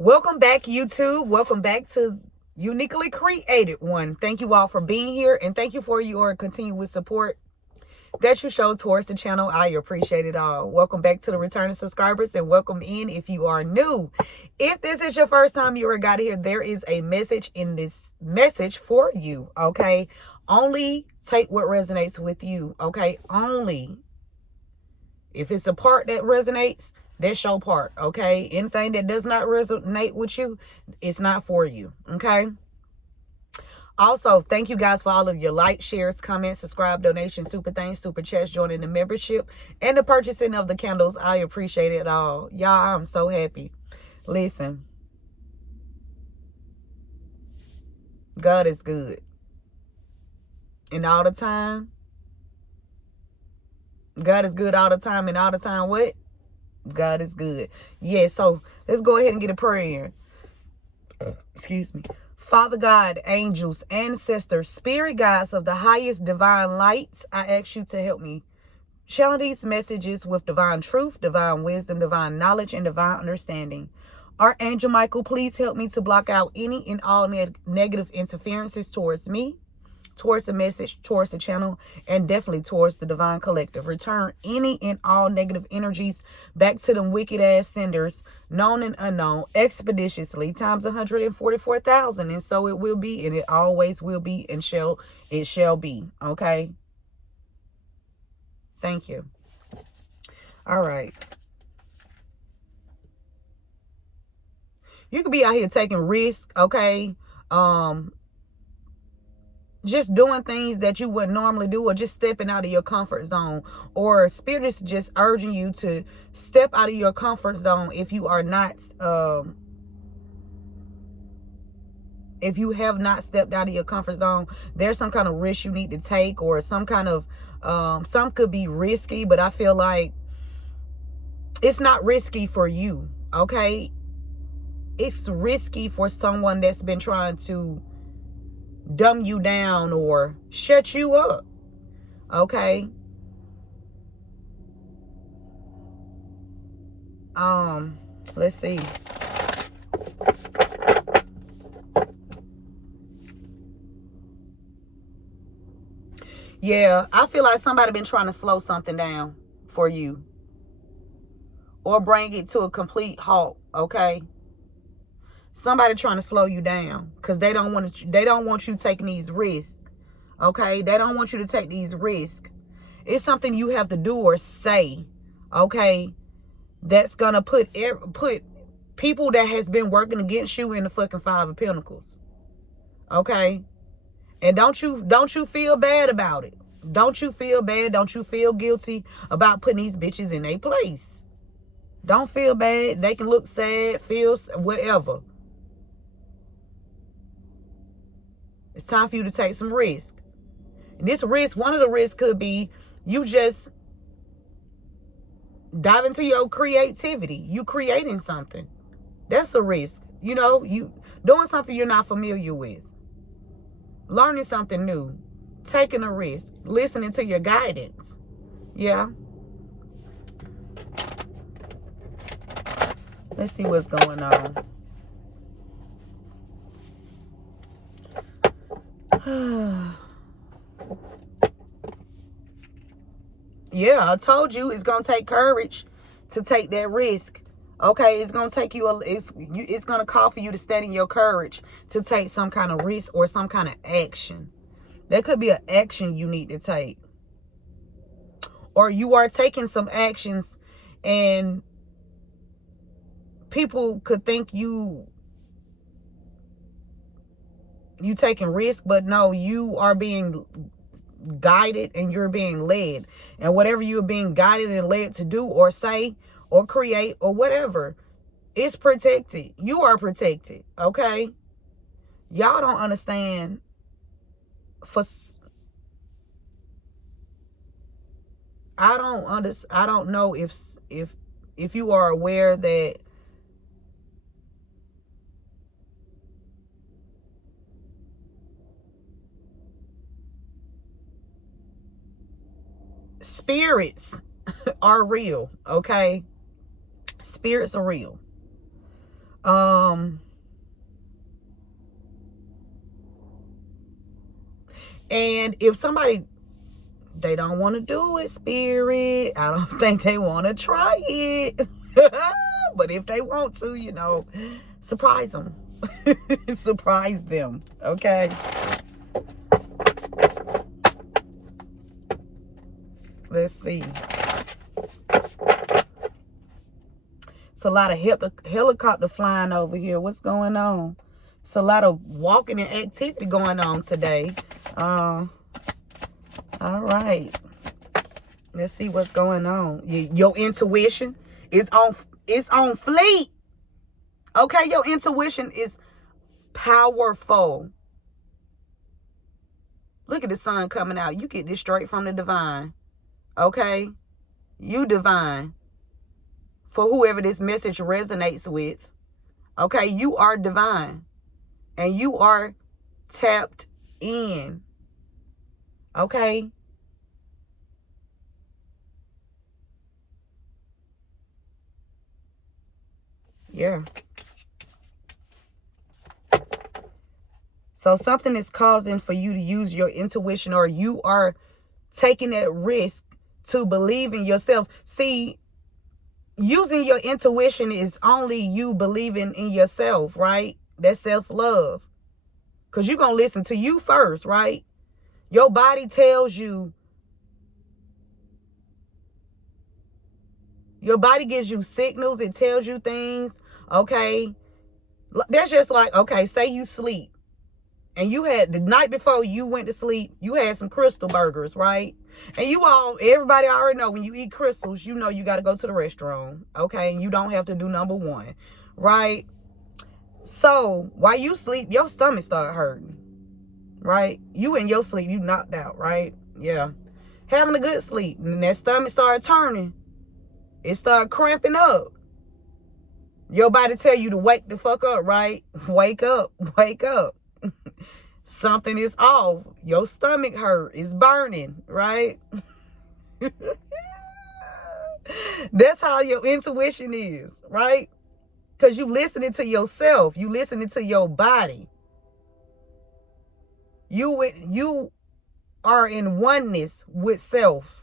Welcome back, YouTube. Welcome back to Uniquely Created One. Thank you all for being here, and thank you for your continuous support that you show towards the channel. I appreciate it all. Welcome back to the returning subscribers, and welcome in if you are new. If this is your first time you got here, there is a message in this message for you, okay? Only take what resonates with you, okay? Only. If it's a part that resonates, that's your part, okay? Anything that does not resonate with you, it's not for you, okay? Also, thank you guys for all of your likes, shares, comments, subscribe, donations, super thanks, super chats, joining the membership, and the purchasing of the candles. I appreciate it all. Y'all, I'm so happy. Listen, God is good. And all the time, God is good all the time, and all the time what? God is good. Yeah, so let's go ahead and get a prayer. Excuse me. Father God, angels, ancestors, spirit guides of the highest divine lights, I ask you to help me channel these messages with divine truth, divine wisdom, divine knowledge, and divine understanding. Archangel Michael, please help me to block out any and all negative interferences towards me, towards the message, towards the channel, and definitely towards the divine collective. Return any and all negative energies back to them wicked ass senders, known and unknown, expeditiously, times 144,000. And so it will be, and it always will be, and it shall be. Okay. Thank you. All right. You could be out here taking risks, okay? Just doing things that you wouldn't normally do, or just stepping out of your comfort zone, or spirit is just urging you to step out of your comfort zone if you are not if you have not stepped out of your comfort zone. There's some kind of risk you need to take, or some kind of some could be risky, but I feel like it's not risky for you, okay? It's risky for someone that's been trying to dumb you down or shut you up, okay? Let's see. Yeah, I feel like somebody been trying to slow something down for you, or bring it to a complete halt, okay? Somebody trying to slow you down because they don't want you taking these risks, okay? They don't want you to take these risks. It's something you have to do or say, okay, that's gonna put people that has been working against you in the fucking Five of Pentacles, okay? And don't you feel bad about it. Don't you feel bad. Don't you feel guilty about putting these bitches in their place. Don't feel bad. They can look sad, feel whatever. It's time for you to take some risk. And this risk, one of the risks could be you just dive into your creativity. You creating something. That's a risk. You know, you doing something you're not familiar with. Learning something new. Taking a risk. Listening to your guidance. Yeah. Let's see what's going on. Yeah, I told you it's gonna take courage to take that risk. Okay, it's gonna take you. It's gonna call for you to stand in your courage to take some kind of risk or some kind of action. There could be an action you need to take, or you are taking some actions, and people could think you taking risk, but no, you are being guided and you're being led, and whatever you're being guided and led to do or say or create or whatever, it's protected. You are protected, okay? Y'all don't understand. I don't know if you are aware that spirits are real, okay? Spirits are real. And if somebody, they don't want to do it, spirit, I don't think they want to try it. But if they want to, you know, surprise them. Surprise them. Okay. Let's see. It's a lot of helicopter flying over here. What's going on? It's a lot of walking and activity going on today. All right. Let's see what's going on. Your intuition is on fleet. Okay, your intuition is powerful. Look at the sun coming out. You get this straight from the divine. Okay? You divine. For whoever this message resonates with. Okay, you are divine. And you are tapped in. Okay? Yeah. So something is causing for you to use your intuition, or you are taking that risk to believe in yourself. See, using your intuition is only you believing in yourself, right? That's self-love. Because you're going to listen to you first, right? Your body tells you. Your body gives you signals. It tells you things, okay? That's just like, okay, say you sleep. And you had, the night before you went to sleep, you had some crystal burgers, right? And everybody already know when you eat crystals, you know you got to go to the restroom, okay? And you don't have to do number one, right? So while you sleep, your stomach start hurting, right? You in your sleep, you knocked out, right? Yeah. Having a good sleep. And that stomach started turning. It started cramping up. Your body tell you to wake the fuck up, right? Wake up. Wake up. Something is off. Your stomach hurt. It's burning, right? That's how your intuition is, right? Because you listening to yourself. You listening to your body. You are in oneness with self.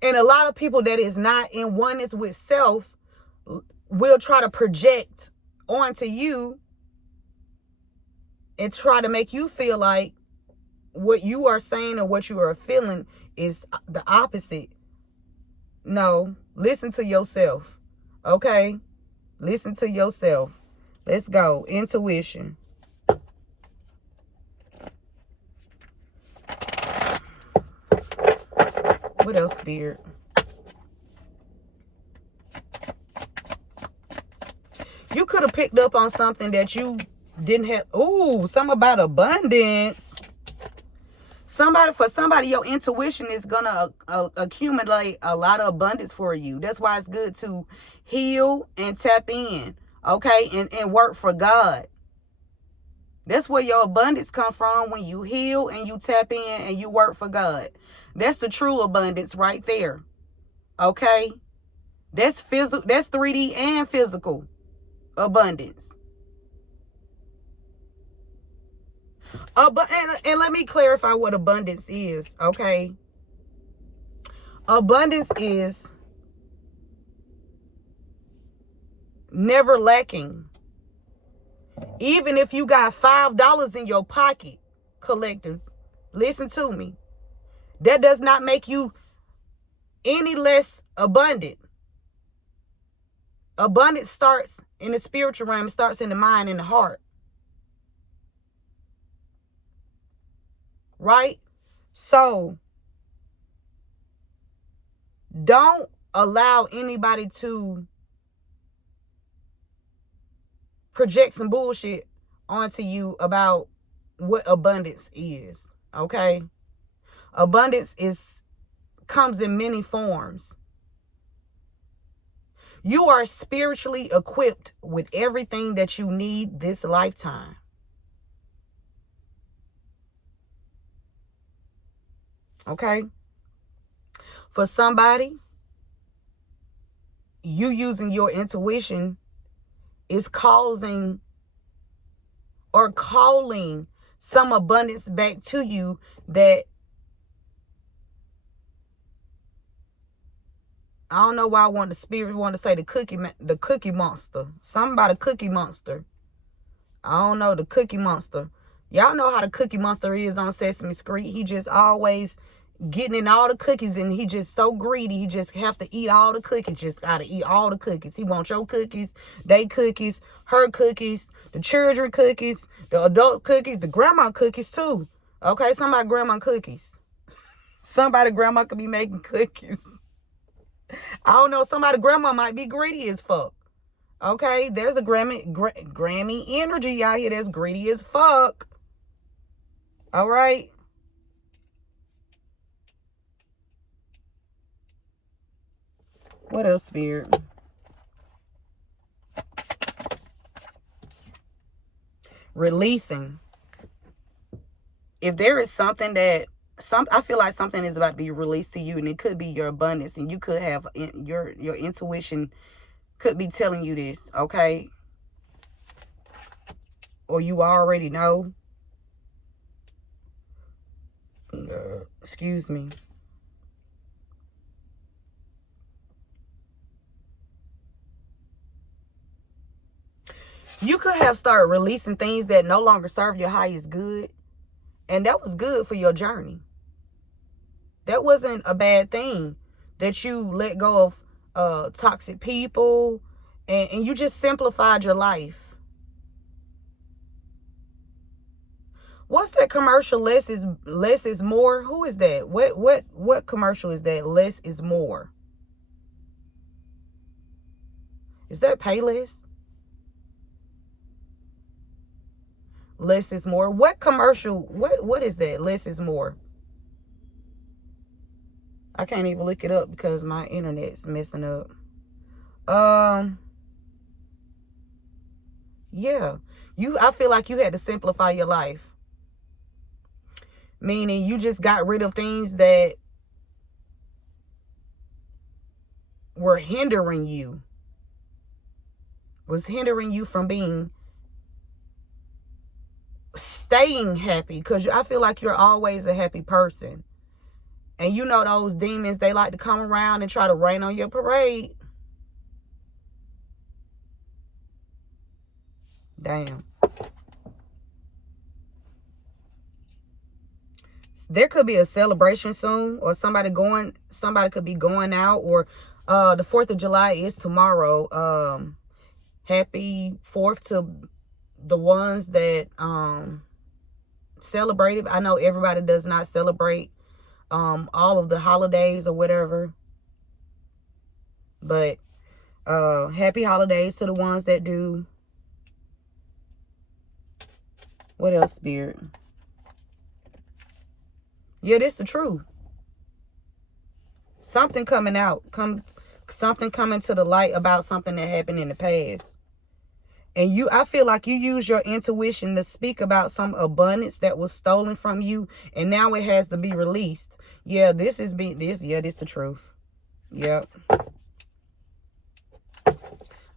And a lot of people that is not in oneness with self will try to project onto you and try to make you feel like what you are saying or what you are feeling is the opposite. No, listen to yourself. Okay? Listen to yourself. Let's go. Intuition. What else, Spirit? You could have picked up on something that you didn't have. Ooh, something about abundance. For somebody, your intuition is going to accumulate a lot of abundance for you. That's why it's good to heal and tap in, okay, and work for God. That's where your abundance come from, when you heal and you tap in and you work for God. That's the true abundance right there, okay? That's physical. That's 3D and physical abundance. And let me clarify what abundance is, okay? Abundance is never lacking. Even if you got $5 in your pocket, collective, listen to me. That does not make you any less abundant. Abundance starts in the spiritual realm. It starts in the mind and the heart. Right? So, don't allow anybody to project some bullshit onto you about what abundance is. Okay? Abundance comes in many forms. You are spiritually equipped with everything that you need this lifetime. Okay? For somebody, you using your intuition is causing or calling some abundance back to you that, I don't know why the spirit want to say the cookie monster. Something about a cookie monster. I don't know, the cookie monster. Y'all know how the cookie monster is on Sesame Street. He just always getting in all the cookies, and he just so greedy. He just have to eat all the cookies. Just gotta eat all the cookies. He wants your cookies, they cookies, her cookies, the children cookies, the adult cookies, the grandma cookies too. Okay, somebody grandma cookies. Somebody grandma could be making cookies. I don't know, somebody grandma might be greedy as fuck. Okay, there's a Grammy energy out here that's greedy as fuck. All right. What else, Spirit? Releasing. If there is something that I feel like something is about to be released to you, and it could be your abundance, and you could have your intuition could be telling you this, okay? Or you already know. Excuse me. You could have started releasing things that no longer serve your highest good. And that was good for your journey. That wasn't a bad thing that you let go of toxic people, and you just simplified your life. What's that commercial? Less is more. Who is that? What commercial is that? Less is more. Is that Payless? Less is more. What commercial? What is that? Less is more. I can't even look it up because my internet's messing up. Yeah. I feel like you had to simplify your life. Meaning you just got rid of things that were hindering you. Was hindering you from staying happy, because I feel like you're always a happy person. And you know those demons, they like to come around and try to rain on your parade. Damn. There could be a celebration soon, or somebody could be going out, or the 4th of July is tomorrow. Happy 4th to the ones that celebrated. I know everybody does not celebrate all of the holidays or whatever, but happy holidays to the ones that do. What else, Spirit? Yeah, this the truth. Something coming out, something coming to the light about something that happened in the past. And I feel like you use your intuition to speak about some abundance that was stolen from you, and now it has to be released. Yeah, this the truth. Yep.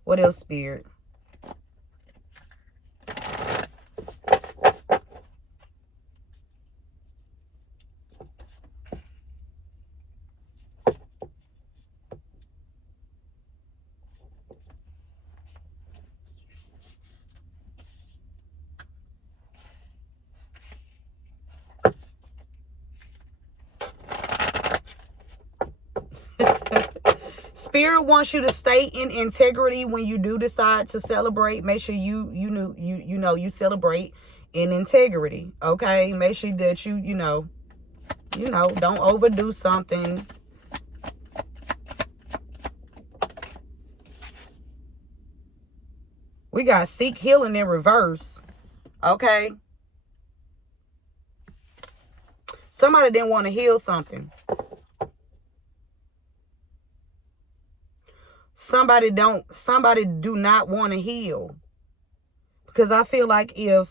What else, Spirit? Spirit wants you to stay in integrity when you do decide to celebrate. Make sure you celebrate in integrity. Okay, make sure that you don't overdo something. We got seek healing in reverse. Okay, somebody didn't want to heal something. Somebody do not want to heal. Because I feel like if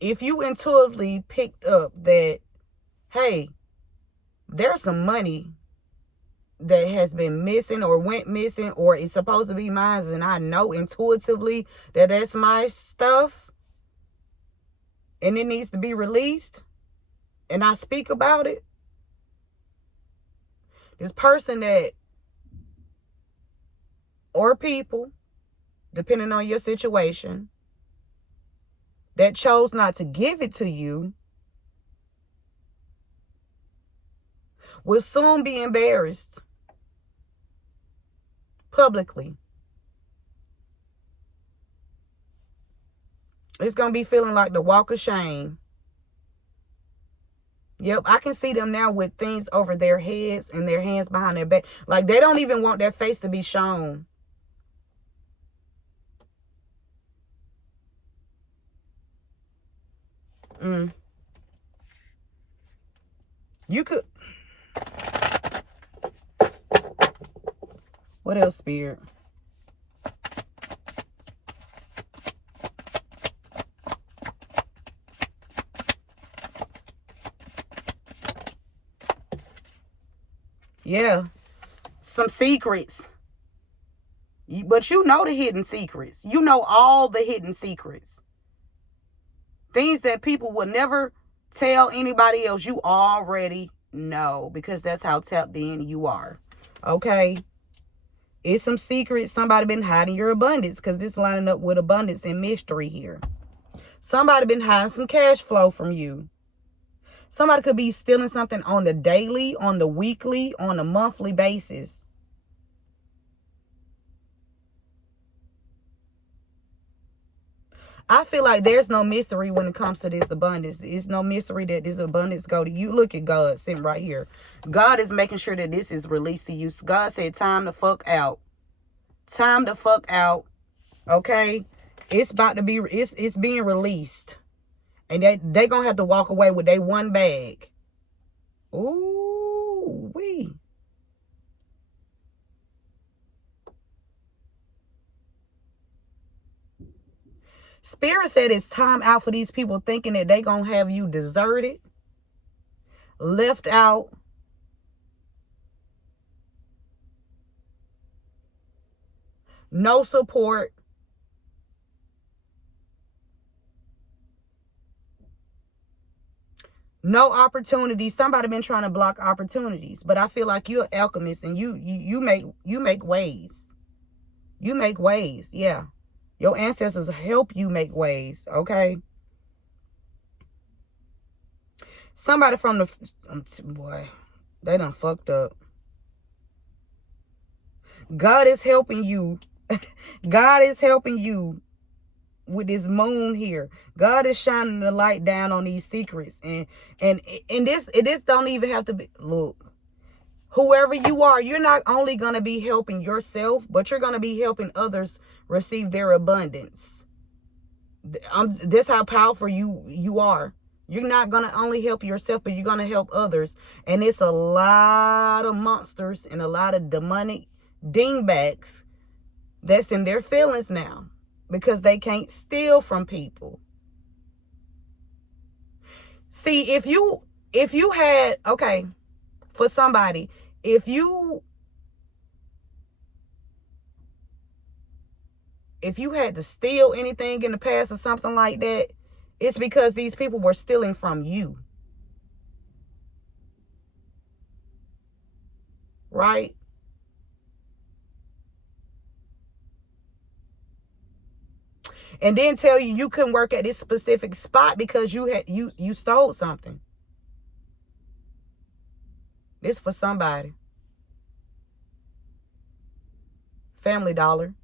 you intuitively picked up that, hey, there's some money that has been missing or went missing, or it's supposed to be mine, and I know intuitively that that's my stuff and it needs to be released, and I speak about it. This person that, or people, depending on your situation, that chose not to give it to you will soon be embarrassed publicly. It's going to be feeling like the walk of shame. Yep, I can see them now with things over their heads and their hands behind their back. Like they don't even want their face to be shown. You could. What else, Spirit? Yeah. Some secrets. But you know the hidden secrets. You know all the hidden secrets. Things that people will never tell anybody else. You already know, because that's how tapped in you are. Okay? It's some secrets. Somebody been hiding your abundance, because this lining up with abundance and mystery here. Somebody been hiding some cash flow from you. Somebody could be stealing something on the daily, on the weekly, on a monthly basis. I feel like there's no mystery when it comes to this abundance. It's no mystery that this abundance go to you. Look at God sitting right here. God is making sure that this is released to you. God said, time to fuck out. Time to fuck out. Okay? It's about to be, it's being released. And they going to have to walk away with their one bag. Ooh, wee. Spirit said it's time out for these people thinking that they going to have you deserted, left out. No support. No opportunities. Somebody been trying to block opportunities, but I feel like you're an alchemist and you make ways. You make ways, yeah. Your ancestors help you make ways, okay? Somebody from the, boy, they done fucked up. God is helping you. God is helping you with this moon here. God is shining the light down on these secrets. And this don't even have to be, look, whoever you are, you're not only going to be helping yourself, but you're going to be helping others receive their abundance. This how powerful you are. You're not going to only help yourself, but you're going to help others. And it's a lot of monsters and a lot of demonic dingbats that's in their feelings now, because they can't steal from people. See, if you had, okay, for somebody, if you had to steal anything in the past or something like that, it's because these people were stealing from you. Right? And then tell you couldn't work at this specific spot because you stole something. This for somebody. Family Dollar.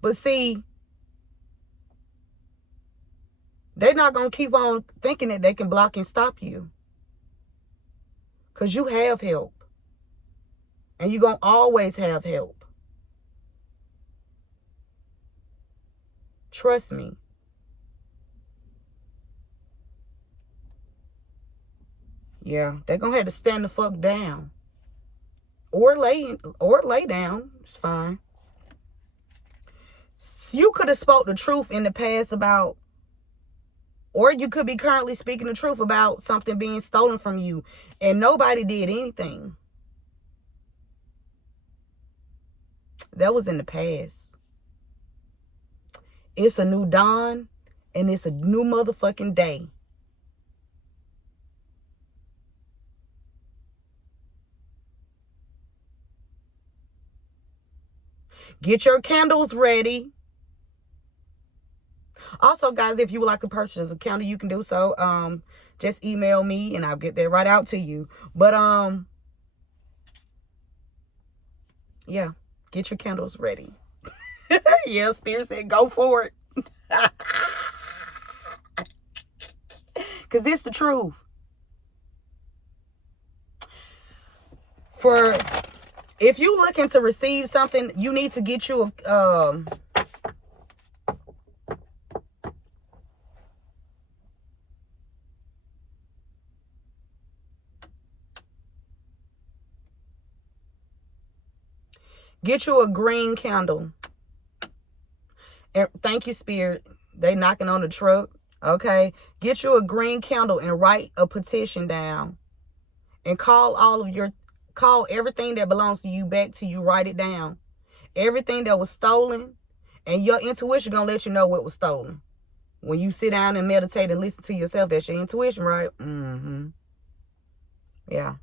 But see, they're not going to keep on thinking that they can block and stop you, because you have help. And you're going to always have help. Trust me. Yeah, they're going to have to stand the fuck down. Or lay down. It's fine. You could have spoke the truth in the past about, Or you could be currently speaking the truth about something being stolen from you and nobody did anything. That was in the past. It's a new dawn and it's a new motherfucking day. Get your candles ready. Also, guys, if you would like to purchase a candle, you can do so. Just email me and I'll get that right out to you. But yeah, get your candles ready. Yeah, Spirit said go for it. Because it's the truth. If you looking to receive something, you need to get you a get you a green candle. And thank you, Spirit. They knocking on the truck. Okay. Get you a green candle and write a petition down. And call everything that belongs to you back to you. Write it down. Everything that was stolen. And your intuition gonna let you know what was stolen. When you sit down and meditate and listen to yourself, that's your intuition, right? Mm-hmm. Yeah.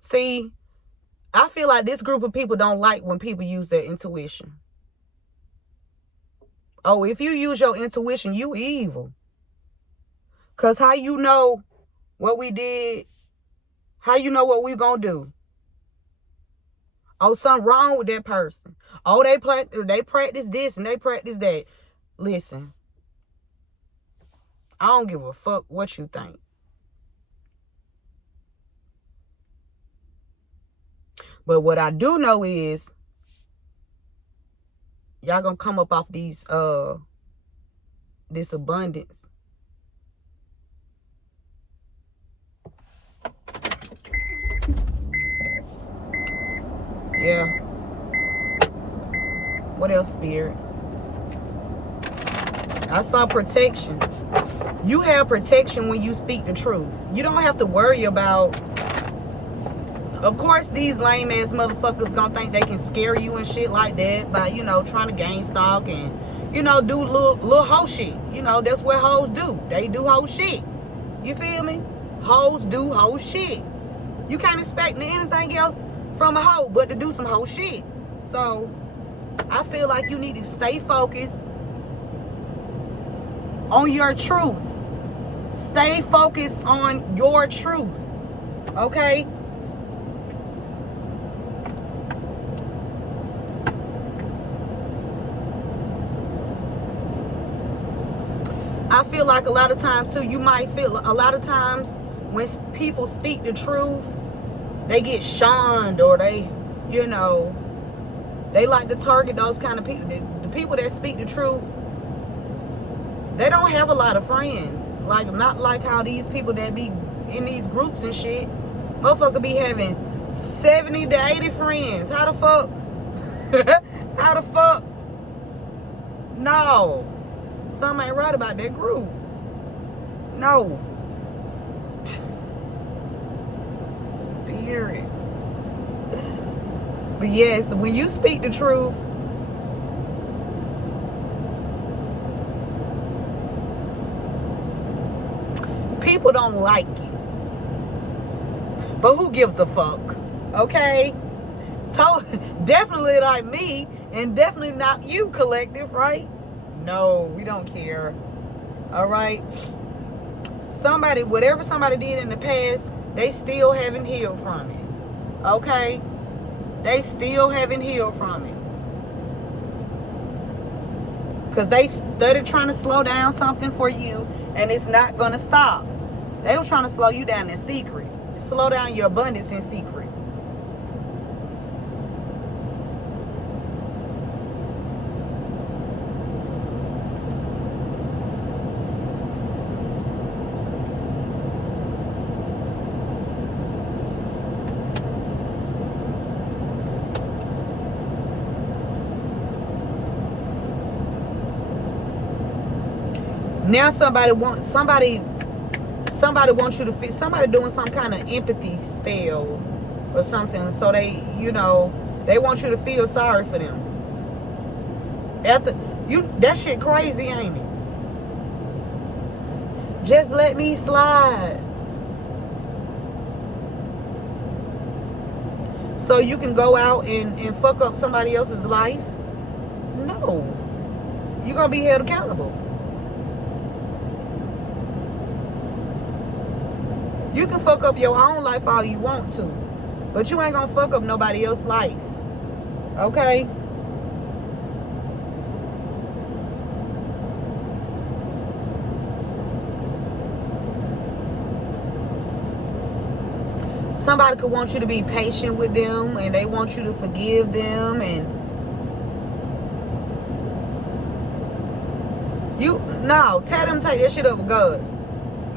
See, I feel like this group of people don't like when people use their intuition. Oh, if you use your intuition, you evil. Because how you know what we did? How you know what we gonna do? Oh, something wrong with that person. Oh, they practice this and they practice that. Listen, I don't give a fuck what you think. But what I do know is y'all gonna come up off these this abundance. Yeah. What else, Spirit? I saw protection. You have protection when you speak the truth. You don't have to worry about. Of course, these lame ass motherfuckers gonna think they can scare you and shit like that by, you know, trying to gain stock and, you know, do little hoe shit. You know, that's what hoes do. They do hoe shit. You feel me? Hoes do hoe shit. You can't expect anything else from a hoe but to do some hoe shit. So, I feel like you need to stay focused on your truth. Stay focused on your truth. Okay? I feel like a lot of times too, you might feel a lot of times when people speak the truth, they get shunned or they, you know, they like to target those kind of people. The people that speak the truth, they don't have a lot of friends. Like, not like how these people that be in these groups and shit, motherfucker be having 70 to 80 friends. How the fuck? How the fuck? No. Something ain't right about that group. No. Spirit. But yes, when you speak the truth, people don't like it. But who gives a fuck? Okay? So definitely not me, and definitely not you, collective, right? No, we don't care. All right? Whatever somebody did in the past, they still haven't healed from it. Okay? They still haven't healed from it. Because they started trying to slow down something for you, and it's not going to stop. They were trying to slow you down in secret. Slow down your abundance in secret. Now somebody wants you to feel, somebody doing some kind of empathy spell or something, so they, they want you to feel sorry for them. That shit crazy, ain't it? Just let me slide. So you can go out and fuck up somebody else's life? No. You're gonna be held accountable. You can fuck up your own life all you want to, but you ain't gonna fuck up nobody else's life. Okay? Somebody could want you to be patient with them, and they want you to forgive them, and tell them to take that shit up with God.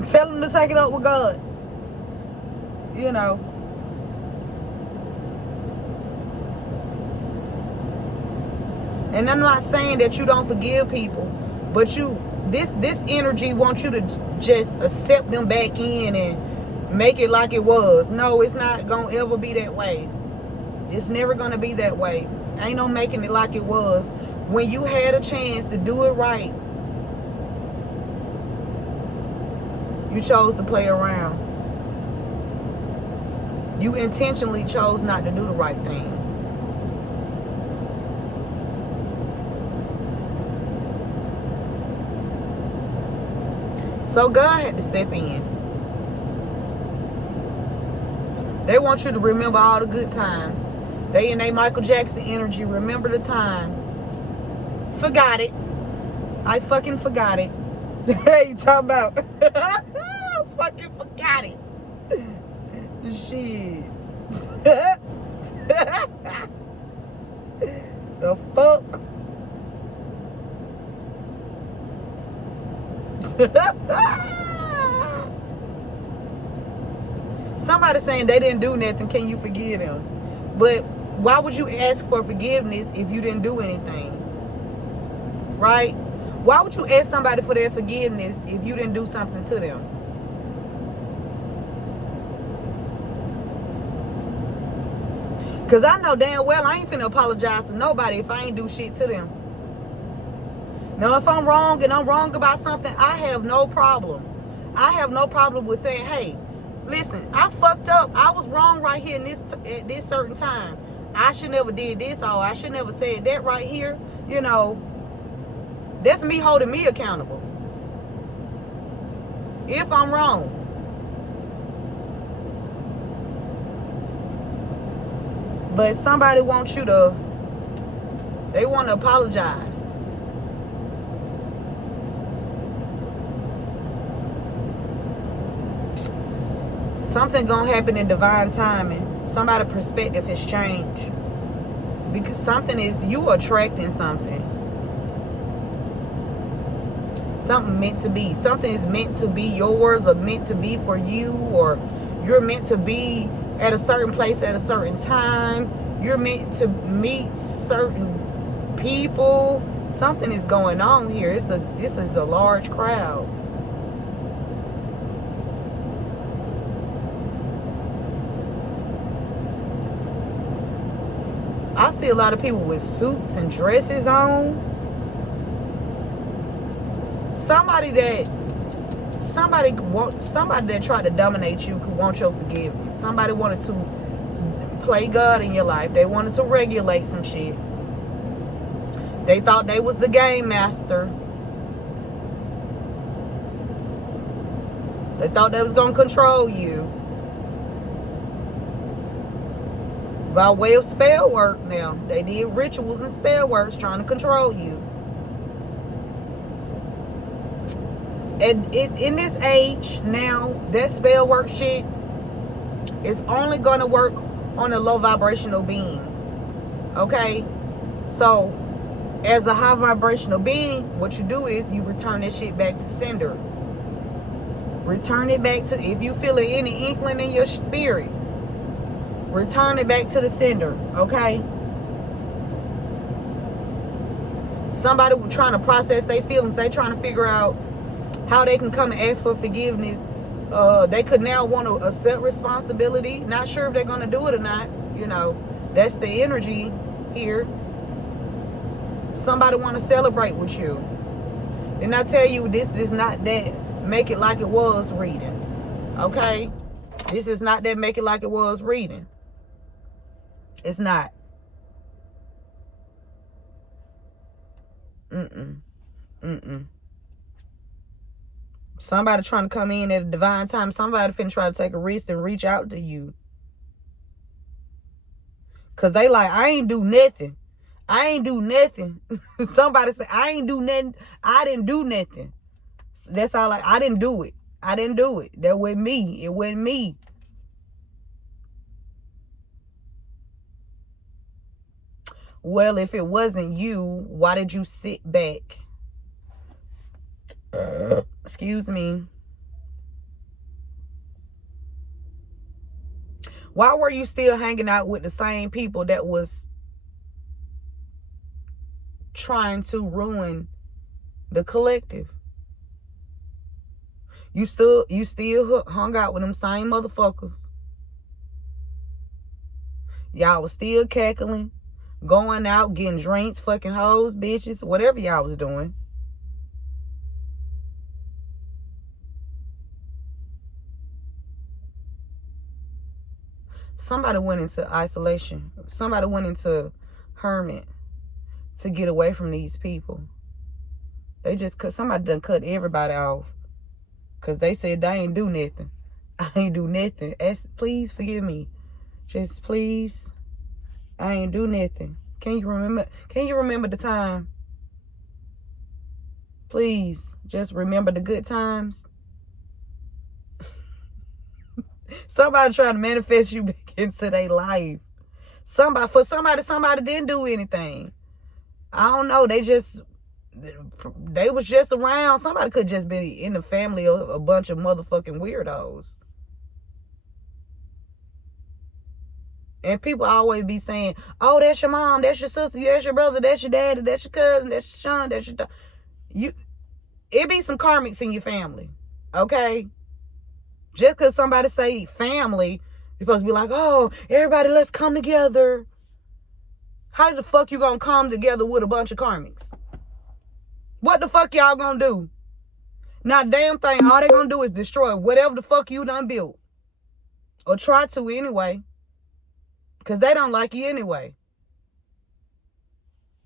Tell them to take it up with God. And I'm not saying that you don't forgive people, but this energy wants you to just accept them back in and make it like it was. No, it's not gonna ever be that way. It's never gonna be that way. Ain't no making it like it was. When you had a chance to do it right, you chose to play around. You intentionally chose not to do the right thing. So God had to step in. They want you to remember all the good times. They in their Michael Jackson energy. Remember the time. Forgot it. I fucking forgot it. Hey, you talking about? I fucking forgot it. Shit. The fuck? Somebody saying they didn't do nothing, can you forgive them? But why would you ask for forgiveness if you didn't do anything? Right? Why would you ask somebody for their forgiveness if you didn't do something to them? Because I know damn well I ain't finna apologize to nobody if I ain't do shit to them. Now, if I'm wrong and I'm wrong about something, I have no problem. I have no problem with saying, hey, listen, I fucked up. I was wrong right here at this certain time. I should never did this, or I should never said that right here. That's me holding me accountable. If I'm wrong. But somebody wants you to, they want to apologize. Something gonna happen in divine timing. Somebody's perspective has changed. Because you attracting something. Something meant to be. Something is meant to be yours, or meant to be for you, or you're meant to be at a certain place at a certain time. You're meant to meet certain people. Something is going on here. This is a large crowd. I see a lot of people with suits and dresses on. Somebody that tried to dominate you could want your forgiveness. Somebody wanted to play God in your life. They wanted to regulate some shit. They thought they was the game master. They thought they was gonna control you. By way of spell work now. They did rituals and spell works trying to control you. And in this age now, that spell work shit is only going to work on the low vibrational beings. Okay? So, as a high vibrational being, what you do is you return that shit back to sender. Return it back to, if you feel any inkling in your spirit, return it back to the sender, okay? Somebody trying to process their feelings. They trying to figure out, how they can come and ask for forgiveness. They could now want to accept responsibility. Not sure if they're going to do it or not. You know, that's the energy here. Somebody want to celebrate with you. And I tell you, this is not that make it like it was reading. Okay? This is not that make it like it was reading. It's not. Somebody trying to come in at a divine time. Somebody finna try to take a risk and reach out to you. Because they like, I ain't do nothing. I ain't do nothing. Somebody say, I ain't do nothing. I didn't do nothing. That's all. Like, I didn't do it. I didn't do it. That wasn't me. It wasn't me. Well, if it wasn't you, why did you sit back? Excuse me. Why were you still hanging out with the same people that was trying to ruin the collective? You still hung out with them same motherfuckers. Y'all was still cackling, going out, getting drinks, fucking hoes, bitches, whatever y'all was doing. Somebody went into isolation. Somebody went into hermit to get away from these people. They just cut, somebody done cut everybody off. Because they said they ain't do nothing. I ain't do nothing. Please forgive me. Just please. I ain't do nothing. Can you remember the time? Please, just remember the good times. Somebody trying to manifest you back into their life. Somebody didn't do anything. I don't know. They was just around. Somebody could just be in the family of a bunch of motherfucking weirdos. And people always be saying, oh, that's your mom, that's your sister, that's your brother, that's your daddy, that's your cousin, that's your son, that's your... It be some karmics in your family. Okay? Just because somebody say family, you're supposed to be like, oh, everybody, let's come together. How the fuck you gonna come together with a bunch of karmics? What the fuck y'all gonna do? Not damn thing. All they gonna do is destroy whatever the fuck you done built. Or try to anyway. Because they don't like you anyway.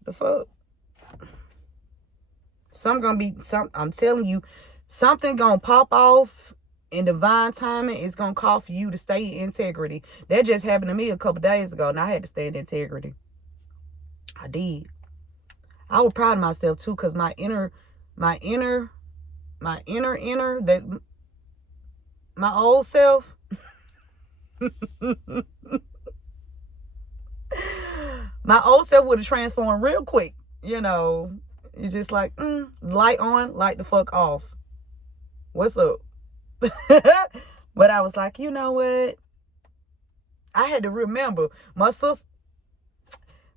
The fuck? I'm telling you, something gonna pop off in divine timing. It's gonna call for you to stay in integrity. That just happened to me a couple days ago, and I had to stay in integrity. I did. I was proud of myself too, because my inner, that my old self. My old self would have transformed real quick. You know, you just like, light on, light the fuck off. What's up? But I was like, you know what? I had to remember my sister,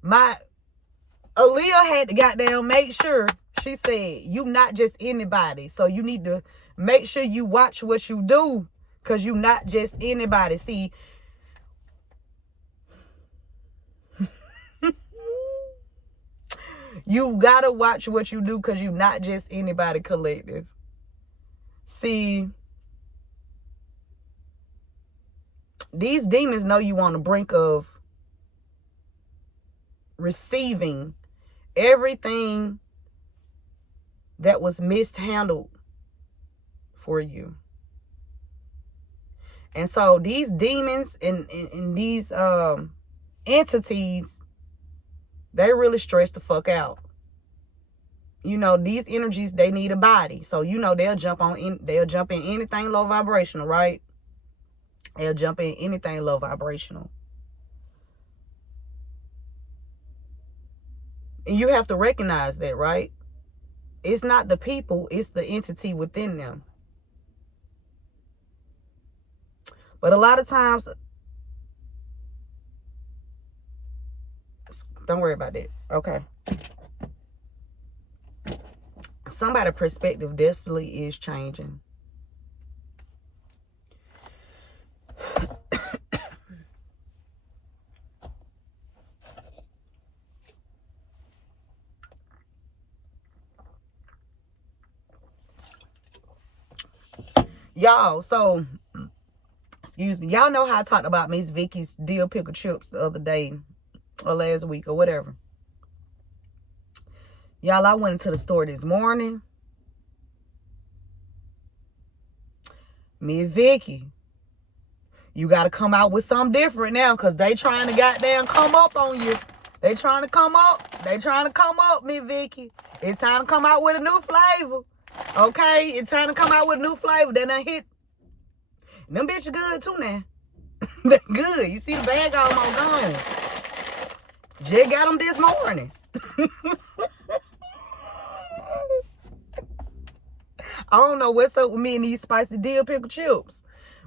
Aaliyah had to goddamn make sure. She said, you not just anybody. So you need to make sure you watch what you do. Because you not just anybody. See, you gotta watch what you do because you're not just anybody collective. See, these demons know you on the brink of receiving everything that was mishandled for you. And so these demons and these entities, they really stress the fuck out. You know, these energies, they need a body. So, you know, they'll jump in anything low vibrational, right? They'll jump in anything low vibrational. And you have to recognize that, right? It's not the people, it's the entity within them. But a lot of times, don't worry about that. Okay. somebody's perspective definitely is changing. Y'all, so excuse me, y'all know how I talked about Miss Vicky's dill pickle chips the other day or last week or whatever. Y'all, I went into the store this morning. Miss Vicky, you got to come out with something different now, because they trying to goddamn come up on you. They trying to come up. They trying to come up, Miss Vicky. It's time to come out with a new flavor. Okay? It's time to come out with a new flavor. Then I hit. Them bitches good too now. They good. You see the bag almost gone. Jay got them this morning. I don't know what's up with me and these spicy dill pickle chips.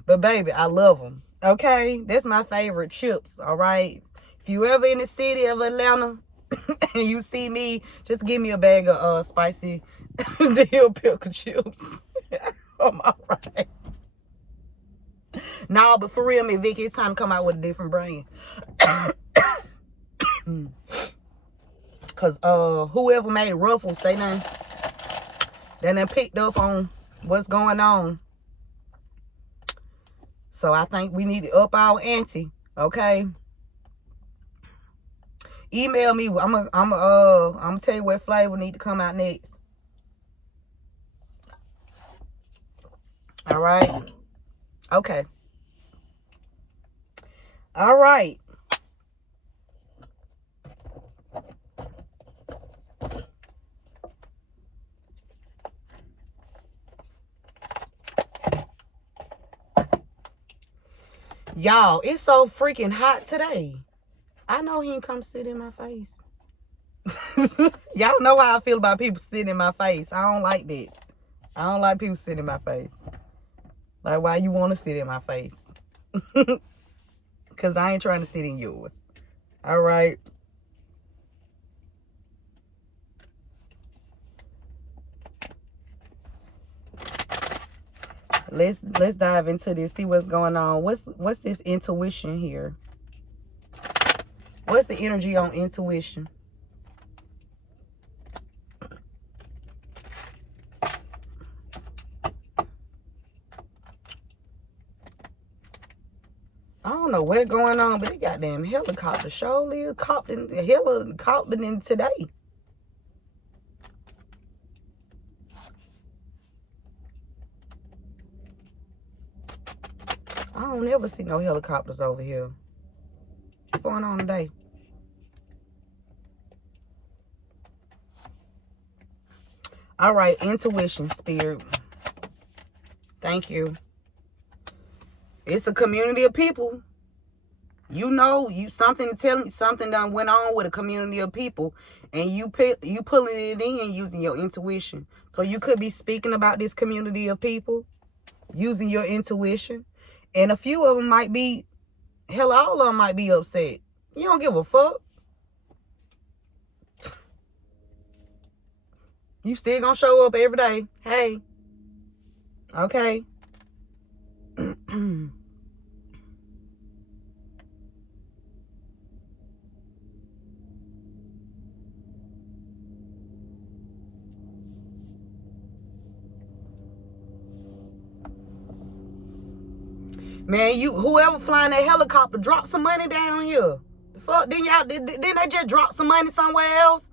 But baby, I love them. Okay? That's my favorite chips. All right? If you ever in the city of Atlanta and you see me, just give me a bag of spicy dill pickle chips. I'm all right. No, but for real, me, Vicky, it's time to come out with a different brand. Cause whoever made Ruffles, they done picked up on what's going on. So I think we need to up our ante, okay? Email me. I'm gonna tell you what flavor need to come out next. All right. Okay. All right. Y'all, it's so freaking hot today. I know he ain't come sit in my face. Y'all know how I feel about people sitting in my face. I don't like that. I don't like people sitting in my face. Like, why you want to sit in my face? Because I ain't trying to sit in yours. All right. Let's dive into this, see what's going on. What's this intuition here? What's the energy on intuition? I don't know what's going on, but they goddamn helicopter surely caught in today. I don't ever see no helicopters over here. What's going on today? All right, intuition, spirit. Thank you. It's a community of people. You know, something done went on with a community of people, and you pulling it in using your intuition. So you could be speaking about this community of people using your intuition, and a few of them might be, hell, all of them might be upset. You don't give a fuck. You still gonna show up every day. Hey. Okay. Man, whoever flying that helicopter, drop some money down here. The fuck, didn't they just drop some money somewhere else?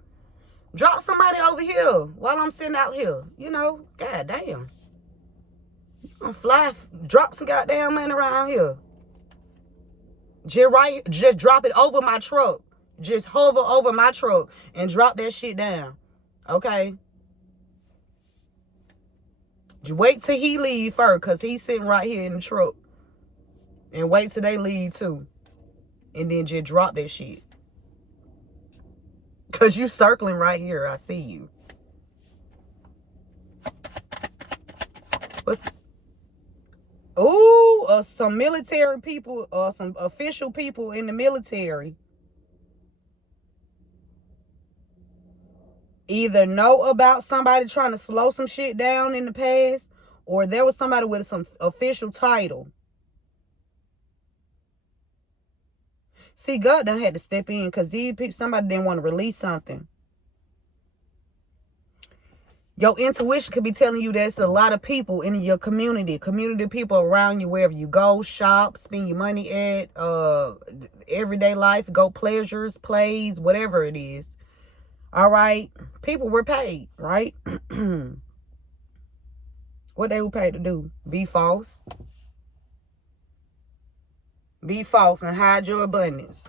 Drop somebody over here while I'm sitting out here. You know, goddamn. I'm fly, drop some goddamn money around here. Just drop it over my truck. Just hover over my truck and drop that shit down. Okay? Just wait till he leave first, because he's sitting right here in the truck. And wait till they leave too. And then just drop that shit. Because you circling right here. I see you. Ooh, some military people, some official people in the military. either know about somebody trying to slow some shit down in the past, or there was somebody with some official title. See, God done had to step in because these people, somebody didn't want to release something. Your intuition could be telling you there's a lot of people in your community people around you, wherever you go, shop, spend your money at, everyday life, go pleasures, plays, whatever it is. All right. People were paid, right? What they were paid to do? Be false. Be false and hide your abundance.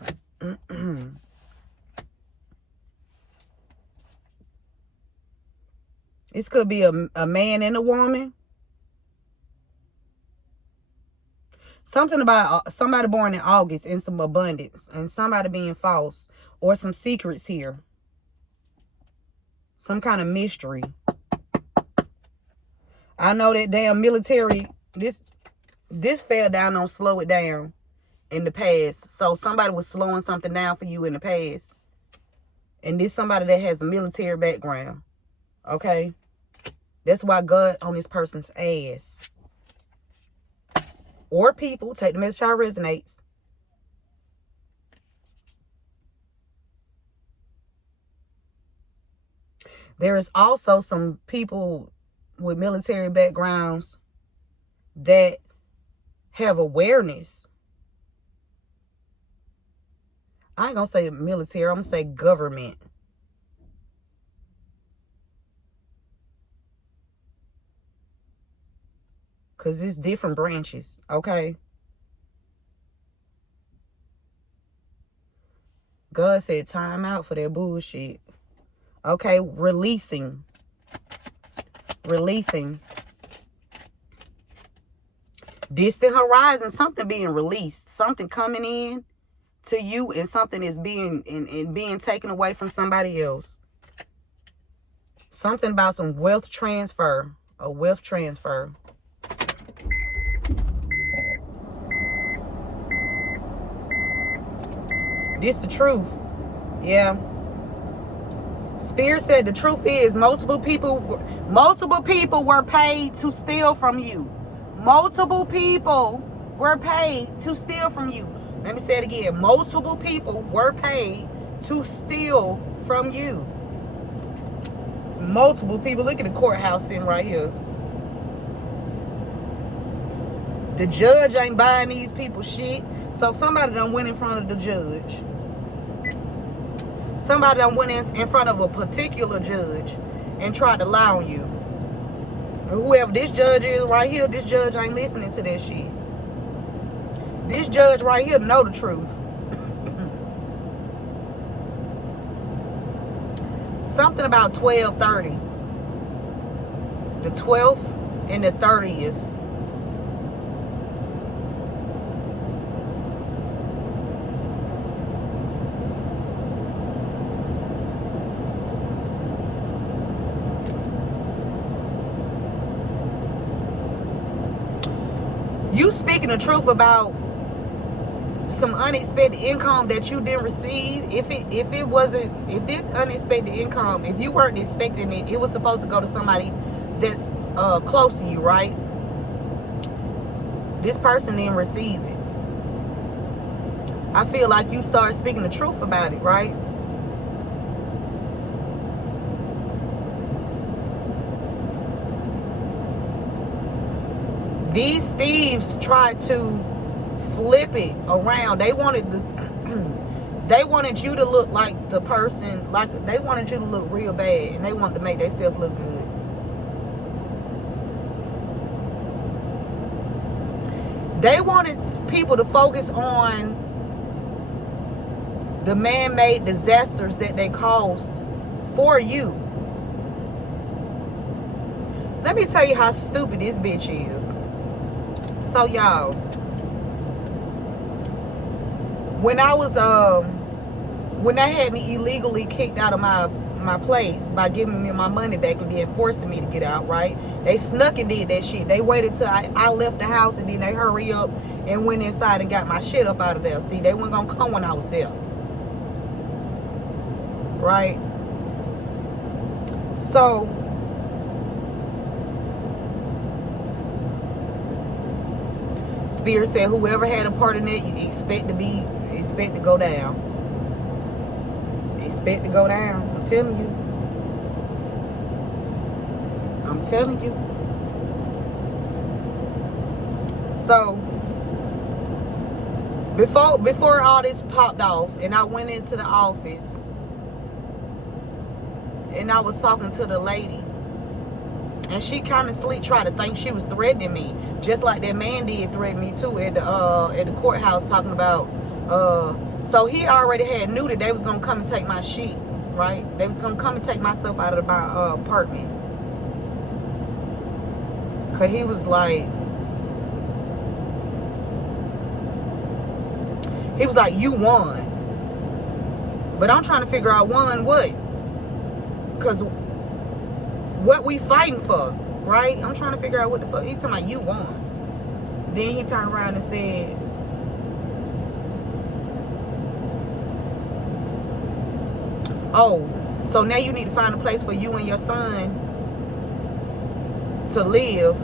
This could be a man and a woman. Something about somebody born in August and some abundance, and somebody being false, or some secrets here. Some kind of mystery. I know that damn military, this fell down on slow it down in the past. So somebody was slowing something down for you in the past. And this somebody that has a military background. Okay? That's why God on this person's ass. Or people, take the message how it resonates. There is also some people with military backgrounds that have awareness. I ain't gonna say military, I'm gonna say government. Because it's different branches, okay? God said time out for that bullshit. Okay, releasing. Distant horizon, something being released. Something coming in to you, and something is being being taken away from somebody else. Something about some wealth transfer. A wealth transfer. This the truth. Yeah. Spirit said the truth is multiple people were paid to steal from you. Multiple people were paid to steal from you. Let me say it again. Multiple people were paid to steal from you. Multiple people. Look at the courthouse sitting right here. The judge ain't buying these people shit. So somebody done went in front of the judge. Somebody done went in front of a particular judge and tried to lie on you. And whoever this judge is right here, this judge ain't listening to that shit. This judge right here know the truth. Something about 12:30. The 12th and the 30th. You speaking the truth about some unexpected income that you didn't receive. If this unexpected income, if you weren't expecting it, it was supposed to go to somebody that's close to you, right? This person didn't receive it. I feel like you started speaking the truth about it, right? These thieves tried to flip it around. They wanted you to look like the person, like they wanted you to look real bad, and they wanted to make themselves look good. They wanted people to focus on the man-made disasters that they caused for you. Let me tell you how stupid this bitch is. So y'all, when I was when they had me illegally kicked out of my place by giving me my money back and then forcing me to get out, right? They snuck and did that shit. They waited till I left the house, and then they hurry up and went inside and got my shit up out of there. See, they weren't gonna come when I was there, right? So Spirit said whoever had a part in it, you expect to go down. Expect to go down. I'm telling you. I'm telling you. So before all this popped off and I went into the office and I was talking to the lady, and she kind of tried to think she was threatening me, just like that man did threaten me too at the courthouse, talking about so he already knew that they was gonna come and take my shit, right? They was gonna come and take my stuff out of my apartment, cause he was like you won. But I'm trying to figure out won what, cause what we fighting for, right? I'm trying to figure out what the fuck. He talking about you won. Then he turned around and said, oh, so now you need to find a place for you and your son to live.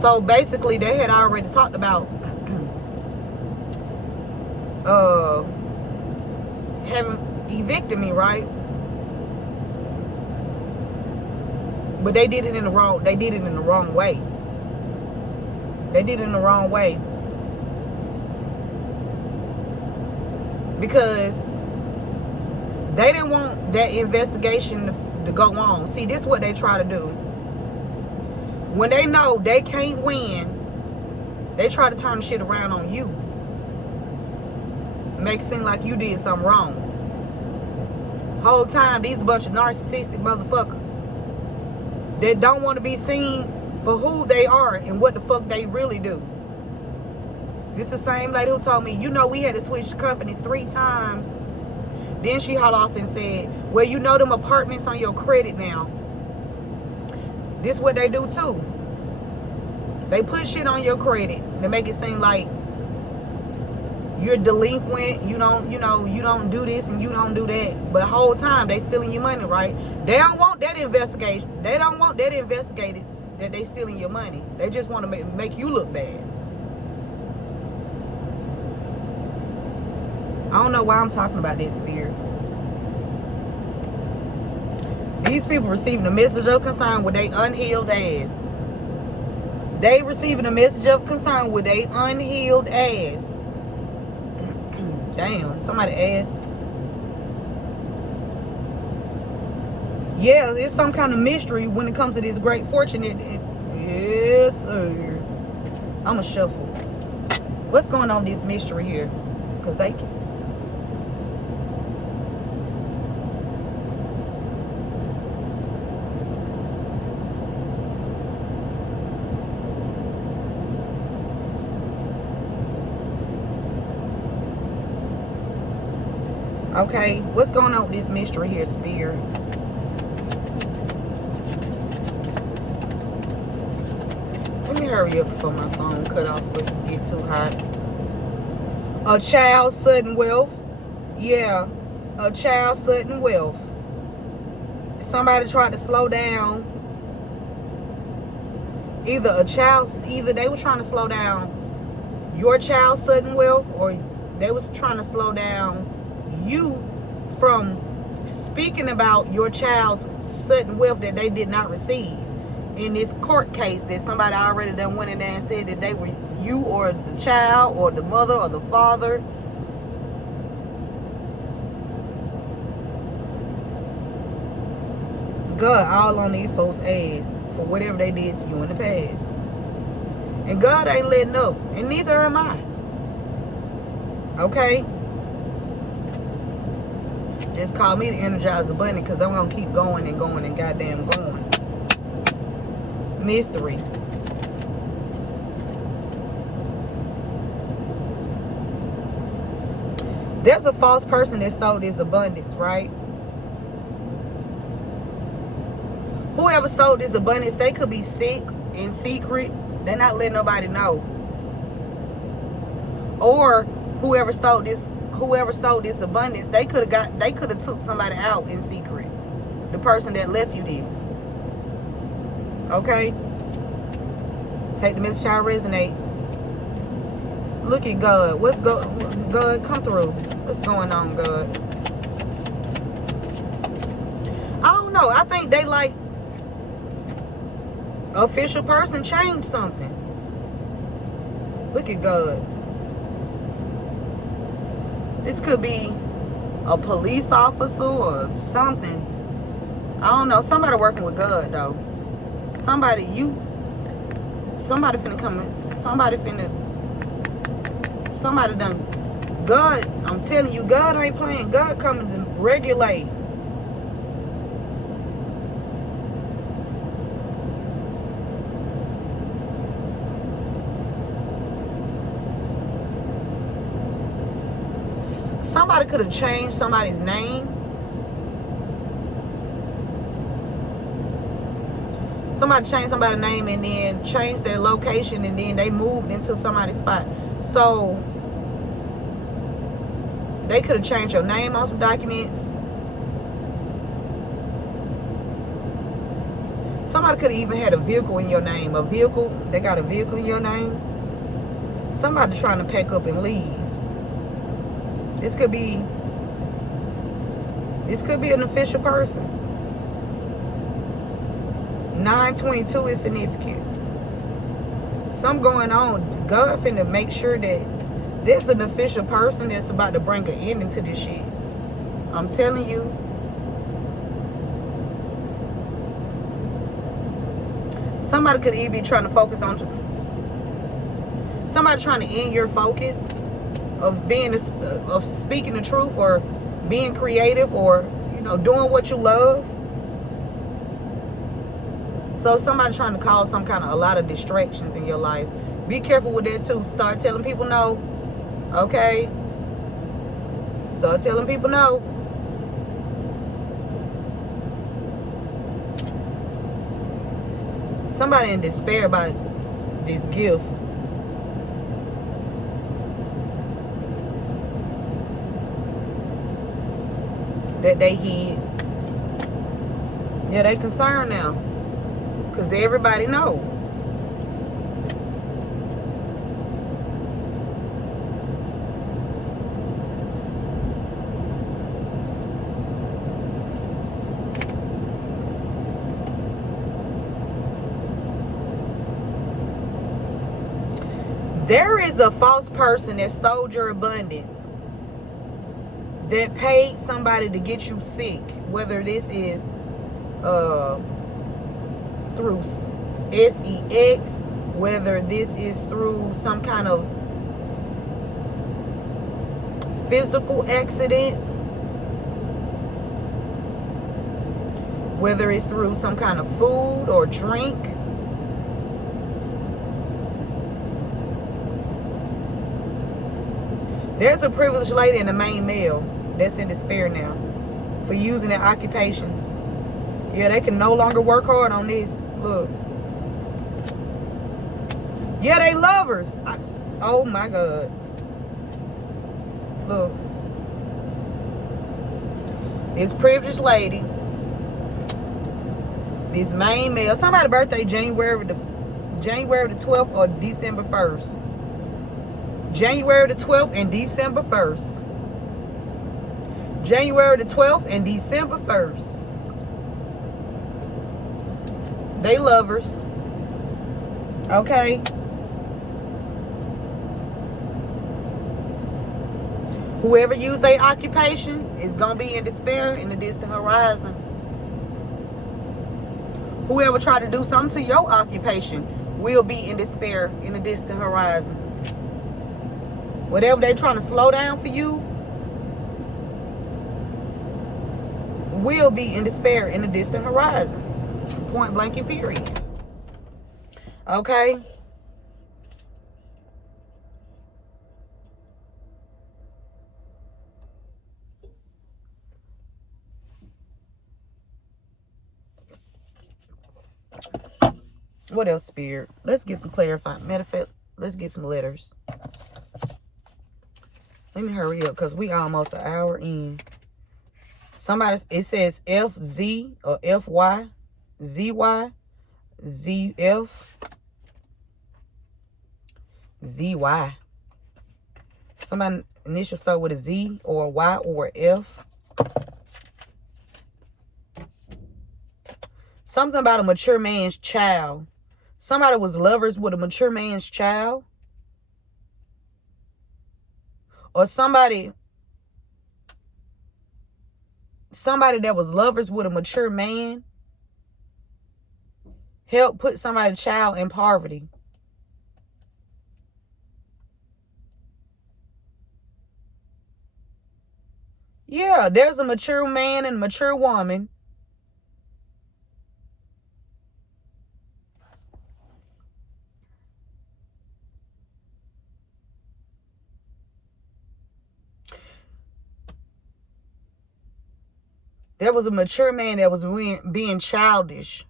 So basically they had already talked about having evicted me, right? But they did it in the wrong way. They did it in the wrong way. Because they didn't want that investigation to go on. See, this is what they try to do. When they know they can't win, they try to turn the shit around on you. Make it seem like you did something wrong. Whole time, these a bunch of narcissistic motherfuckers that don't want to be seen for who they are and what the fuck they really do. It's the same lady who told me, you know, we had to switch companies 3 times. Then she hauled off and said, well, you know them apartments on your credit now. This is what they do too. They put shit on your credit to make it seem like you're delinquent, you don't do this and you don't do that. But the whole time they stealing your money, right? They don't want that investigation. They don't want that investigated that they stealing your money. They just want to make you look bad. I don't know why I'm talking about this, Spirit. These people receiving a message of concern with their unhealed ass. They receiving a message of concern with their unhealed ass. Damn, somebody asked. Yeah, there's some kind of mystery when it comes to this great fortune. Yes, sir. I'm going to shuffle. What's going on with this mystery here? Because they can. Okay, what's going on with this mystery here, Spirit? Let me hurry up before my phone cut off if it get too hot. A child's sudden wealth. Yeah, a child's sudden wealth. Somebody tried to slow down. Either they were trying to slow down your child's sudden wealth, or they was trying to slow down you from speaking about your child's sudden wealth that they did not receive in this court case that somebody already done went in there and said that they were you or the child or the mother or the father. God all on these folks' ass for whatever they did to you in the past. And God ain't letting up, and neither am I. Okay? Just call me the Energizer Bunny, because I'm going to keep going and going and goddamn going. Mystery. There's a false person that stole this abundance, right? Whoever stole this abundance, they could be sick in secret. They're not letting nobody know. Or whoever stole this abundance, they could have took somebody out in secret. the person that left you this. Okay? Take the message how it resonates. Look at God. God, come through. What's going on, God? I don't know. I think they like official person changed something. Look at God. This could be a police officer or something. I don't know. Somebody working with God though. Somebody finna come in. Somebody done. God, I'm telling you, God ain't playing. God coming to regulate. Somebody could have changed somebody's name. Somebody changed somebody's name and then changed their location and then they moved into somebody's spot. So they could have changed your name on some documents. Somebody could have even had a vehicle in your name. They got a vehicle in your name. Somebody's trying to pack up and leave. This could be an official person. 922 is significant. Something going on. God finna make sure that there's an official person that's about to bring an ending to this shit. I'm telling you. Somebody could even be trying to focus on. Somebody trying to end your focus of speaking the truth or being creative or doing what you love. So somebody trying to cause a lot of distractions in your life. Be careful with that too. Start telling people no. Okay? Start telling people no. Somebody in despair about this gift. That they hid. Yeah, they concerned now. Because everybody know. There is a false person that stole your abundance. That paid somebody to get you sick. Whether this is through sex, whether this is through some kind of physical accident, whether it's through some kind of food or drink. There's a privileged lady and a main male that's in despair now for using their occupations. Yeah, they can no longer work hard on this. Look. Yeah, they lovers. Oh my God. Look. This privileged lady. This main male. Somebody's birthday January the 12th or December 1st. January the 12th and December 1st. January the 12th and December 1st. They lovers. Okay. Whoever used their occupation is going to be in despair in the distant horizon. Whoever tried to do something to your occupation will be in despair in the distant horizon. Whatever they're trying to slow down for you will be in despair in the distant horizons. Point blank and period. Okay? What else, Spirit? Let's get some clarifying. Matter of fact, let's get some letters. Let me hurry up because we almost an hour in. Somebody, it says FZ or FY, ZY, ZF, ZY. Somebody initial start with a Z or a Y or a F. Something about a mature man's child. Somebody was lovers with a mature man's child. Or somebody that was lovers with a mature man helped put somebody's child in poverty. Yeah, there's a mature man and a mature woman. There was a mature man that was being childish.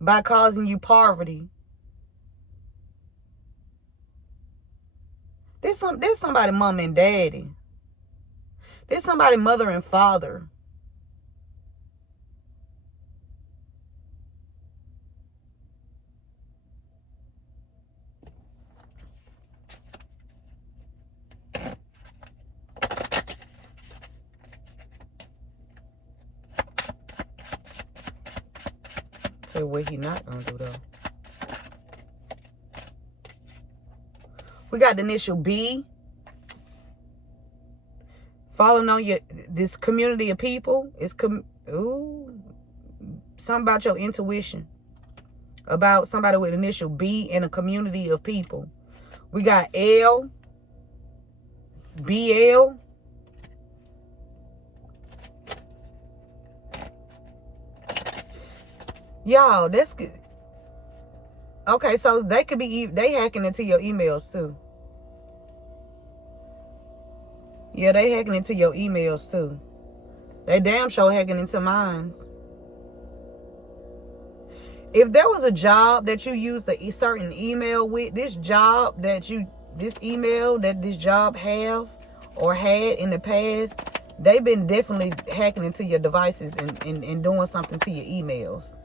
By causing you poverty. There's somebody mom and daddy. There's somebody mother and father. Tell you what he not gonna do though. We got the initial B. Falling on this community of people. It's something about your intuition. About somebody with initial B in a community of people. We got L. BL. Y'all, that's good. Okay, so they could be hacking into your emails too. Yeah, they hacking into your emails too. They damn sure hacking into mine. If there was a job that you used a certain email with, this email that this job have or had in the past, they've been definitely hacking into your devices and doing something to your emails.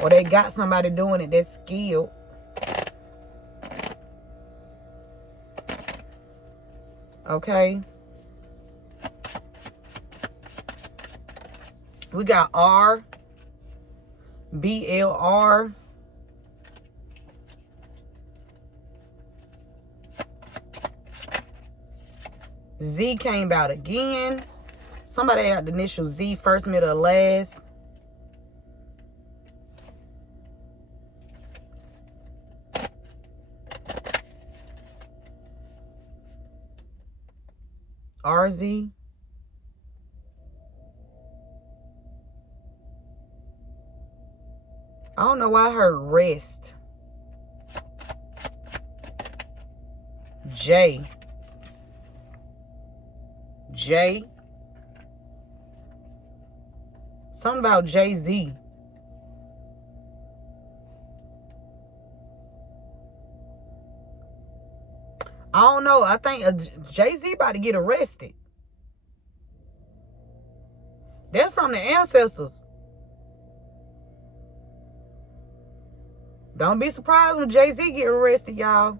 Or they got somebody doing it that's skilled. Okay. We got R. BLR. Z came out again. Somebody had the initial Z, first, middle, last. RZ. I don't know why I heard rest. J. Something about Jay-Z. I don't know. I think Jay-Z about to get arrested. That's from the ancestors. Don't be surprised when Jay-Z get arrested, y'all.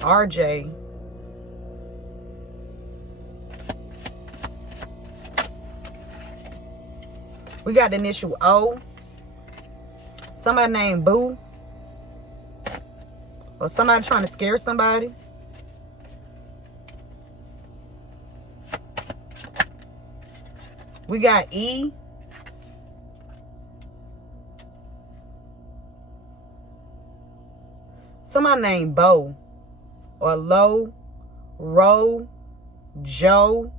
RJ. We got the initial O. Somebody named Boo. Or somebody trying to scare somebody. We got E. Somebody named Bo. Or Lo. Ro. Joe.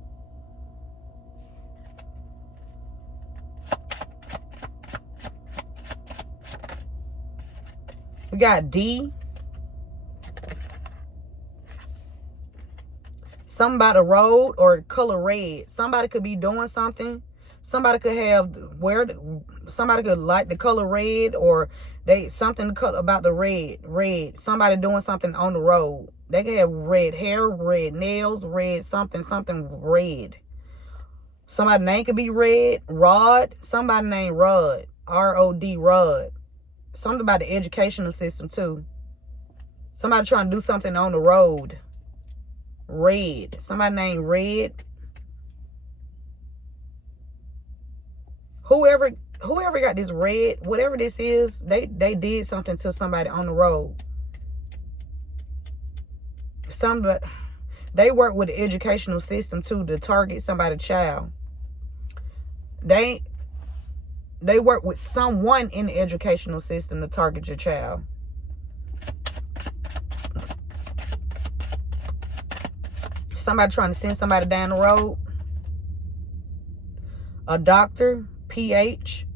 We got D. Something about a road or color red. Somebody could be doing something. Somebody could have somebody could like the color red, or something about the red. Somebody doing something on the road. They could have red hair, red nails, red something red. Somebody's name could be Red, Rod. Somebody named Rod, R-O-D, Rod. Something about the educational system too. Somebody trying to do something on the road. Red. Somebody named Red. Whoever got this red, whatever this is, they did something to somebody on the road. They work with the educational system too to target somebody's child. They work with someone in the educational system to target your child. Somebody trying to send somebody down the road. A doctor, PH.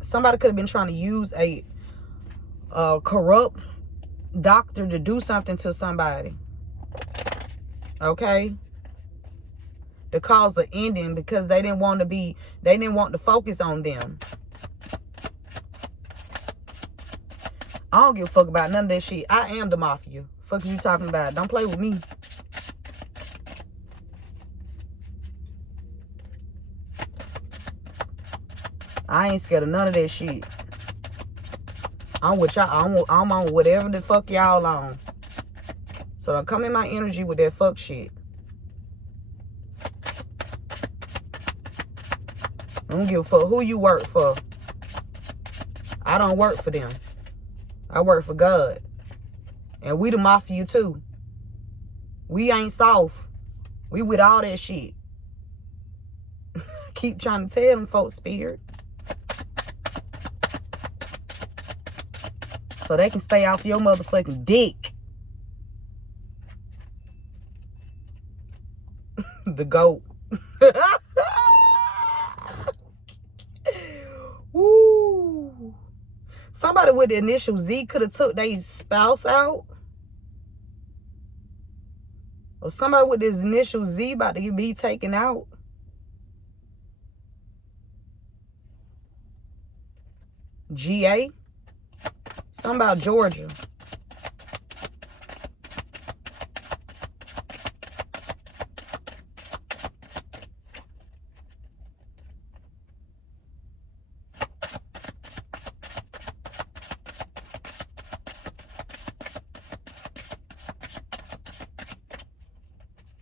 Somebody could have been trying to use a corrupt doctor to do something to somebody. Okay? To cause an ending because they didn't want to focus on them. I don't give a fuck about none of that shit. I am the mafia. Fuck you talking about? Don't play with me. I ain't scared of none of that shit. I'm with y'all. I'm on whatever the fuck y'all on. So don't come in my energy with that fuck shit. I don't give a fuck who you work for. I don't work for them. I work for God. And we the mafia too. We ain't soft. We with all that shit. Keep trying to tell them folks, Spirit. So they can stay off your motherfucking dick. The goat. Woo. Somebody with the initial Z could have took their spouse out. Or somebody with this initial Z about to be taken out. GA. Something about Georgia.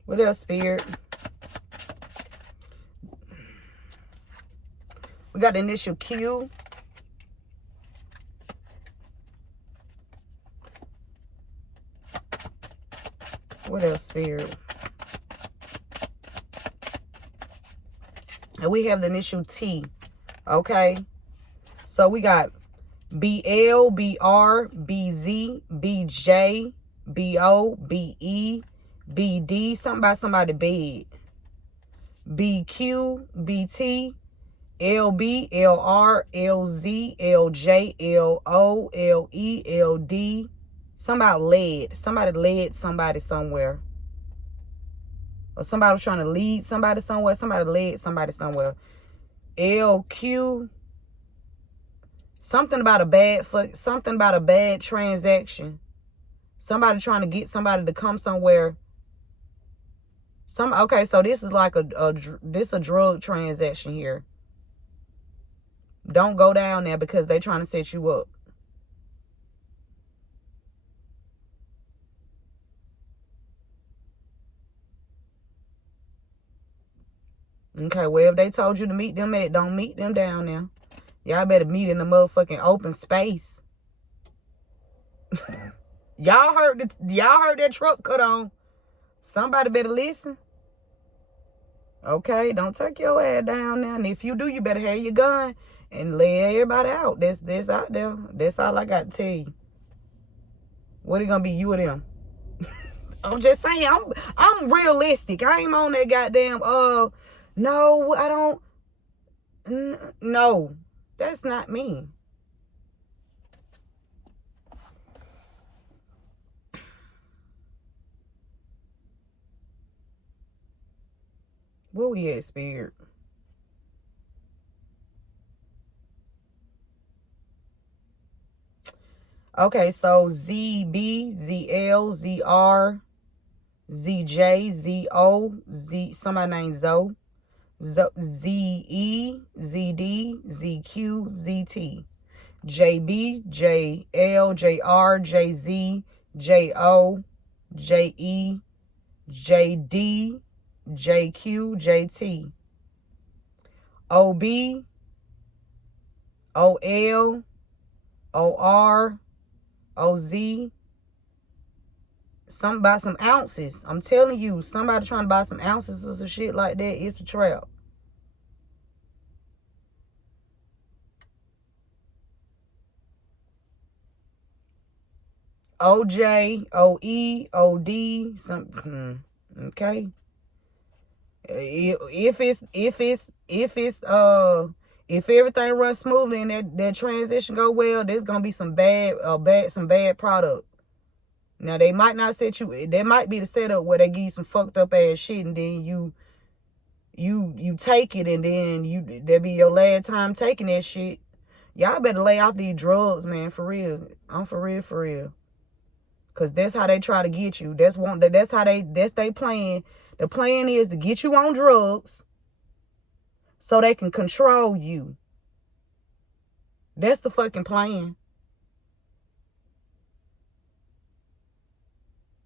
What else, Spirit? We got the initial Q. What else, Spirit? And we have the initial T. Okay? So we got BL, BR, BZ, BJ, BO, BE, BD. Something about somebody bed. BQ, BT, LB, LR, LZ, LJ, LO, LE, LD. Something about led. Somebody led somebody somewhere. Or somebody was trying to lead somebody somewhere. Somebody led somebody somewhere. LQ. Something about a bad transaction. Somebody trying to get somebody to come somewhere. Okay, so this is like a drug transaction here. Don't go down there because they trying to set you up. Okay, well, if they told you to meet them don't meet them down there. Y'all better meet in the motherfucking open space. Y'all heard that truck cut on. Somebody better listen. Okay, don't take your ass down there. And if you do, you better have your gun and lay everybody out. That's out there. That's all I got to tell you. What it gonna be, you or them? I'm just saying, I'm realistic. I ain't on that goddamn no, I don't. No, that's not me. Where we at, Spirit? Okay, so ZB, ZL, ZR, ZJ, ZO, somebody named Zoe, ZE, ZD, ZQ, ZT, JB, JL, JR, JZ, JO, JE, JD, JQ, JT, OB, OL, OR, OZ. Something about some ounces. I'm telling you, somebody trying to buy some ounces or some shit like that. It's a trap. OJ, OE, OD, something. Okay. If everything runs smoothly and that transition go well, there's gonna be some bad product. Now they might not set you. There might be the setup where they give you some fucked up ass shit, and then you take it, and then that'll be your last time taking that shit. Y'all better lay off these drugs, man. For real. I'm for real. Cause that's how they try to get you. That's they plan. The plan is to get you on drugs so they can control you. That's the fucking plan.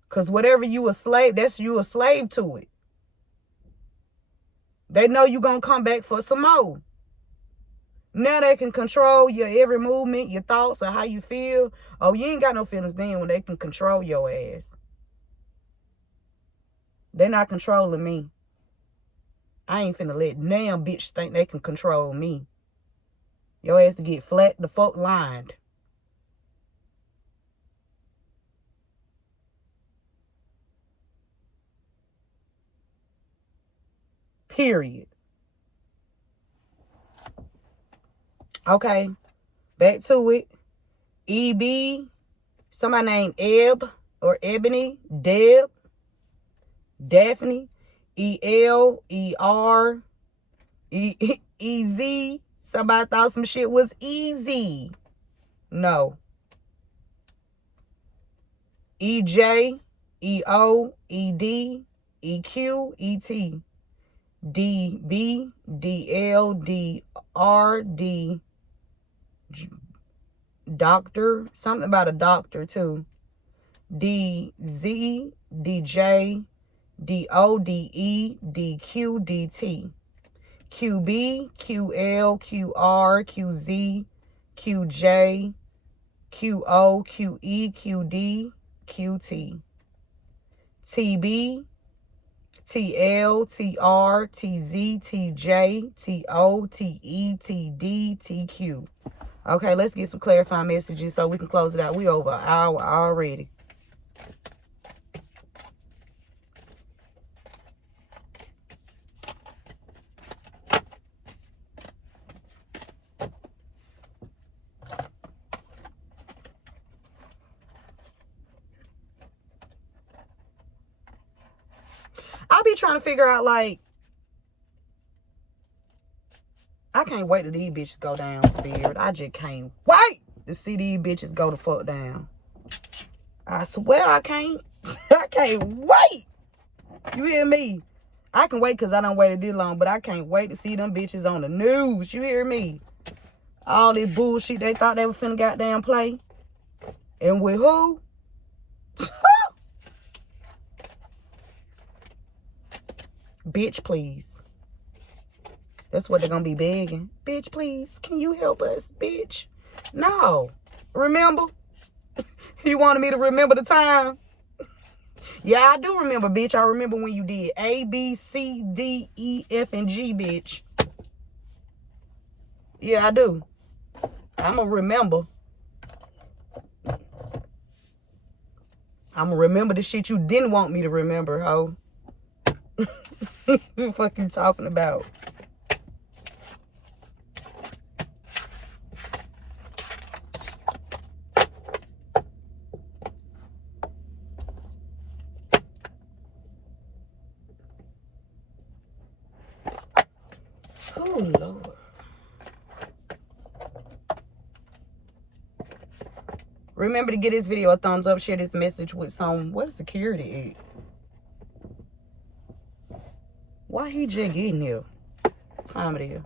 Cause whatever you a slave, you a slave to it. They know you gonna come back for some more. Now they can control your every movement, your thoughts, or how you feel. Oh, you ain't got no feelings then when they can control your ass. They're not controlling me. I ain't finna let damn bitch think they can control me. Your ass to get flat the fuck lined. Period. Okay. Back to it. EB. Somebody named Eb or Ebony. Deb. Daphne. EL. ER. EZ. Somebody thought some shit was easy. No. EJ. EO. ED. EQ. ET. DB. DL. DR. D. Doctor. Something about a doctor too. DZ. DJ. DODE. DQ. DT. QB. QL. QR. QZ. QJ. QO. QE. QD. QT. TB. TL, TR, TZ, TJ, TO, TE, TD, TQ. Okay, let's get some clarifying messages so we can close it out. We over an hour already. I'll be trying to figure out, like, I can't wait till these bitches go down, Spirit. I just can't wait to see these bitches go the fuck down. I swear I can't. I can't wait. You hear me? I can wait because I don't wait this long, but I can't wait to see them bitches on the news. You hear me? All this bullshit they thought they were finna goddamn play. And with who? Bitch, please. That's what they're gonna be begging. Bitch, please, can you help us, bitch? No. Remember? You wanted me to remember the time? Yeah, I do remember, bitch. I remember when you did A, B, C, D, E, F, and G, bitch. Yeah, I do. I'm gonna remember. I'm gonna remember the shit you didn't want me to remember, ho. What the fuck you talking about? Remember to give this video a thumbs up. Share this message with some... What is security at? Why he just getting here? What time it is?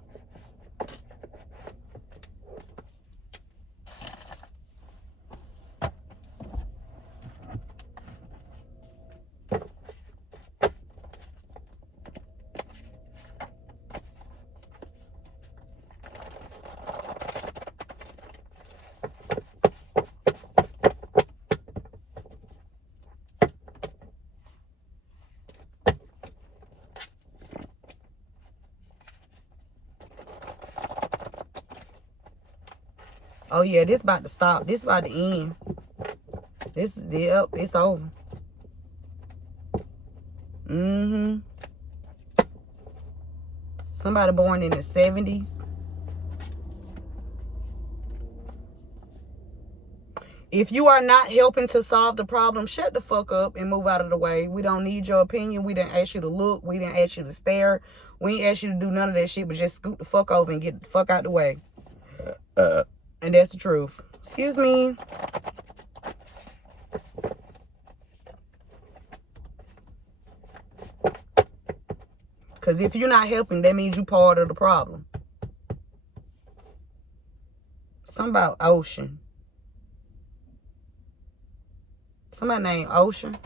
Oh yeah, this about to stop. This about to end. This, yep, it's over. Somebody born in the 70s. If you are not helping to solve the problem, shut the fuck up and move out of the way. We don't need your opinion. We didn't ask you to look. We didn't ask you to stare. We ain't asked you to do none of that shit, but just scoot the fuck over and get the fuck out the way. And that's the truth. Excuse me. Because if you're not helping, that means you're part of the problem. Something about Ocean. Somebody named Ocean.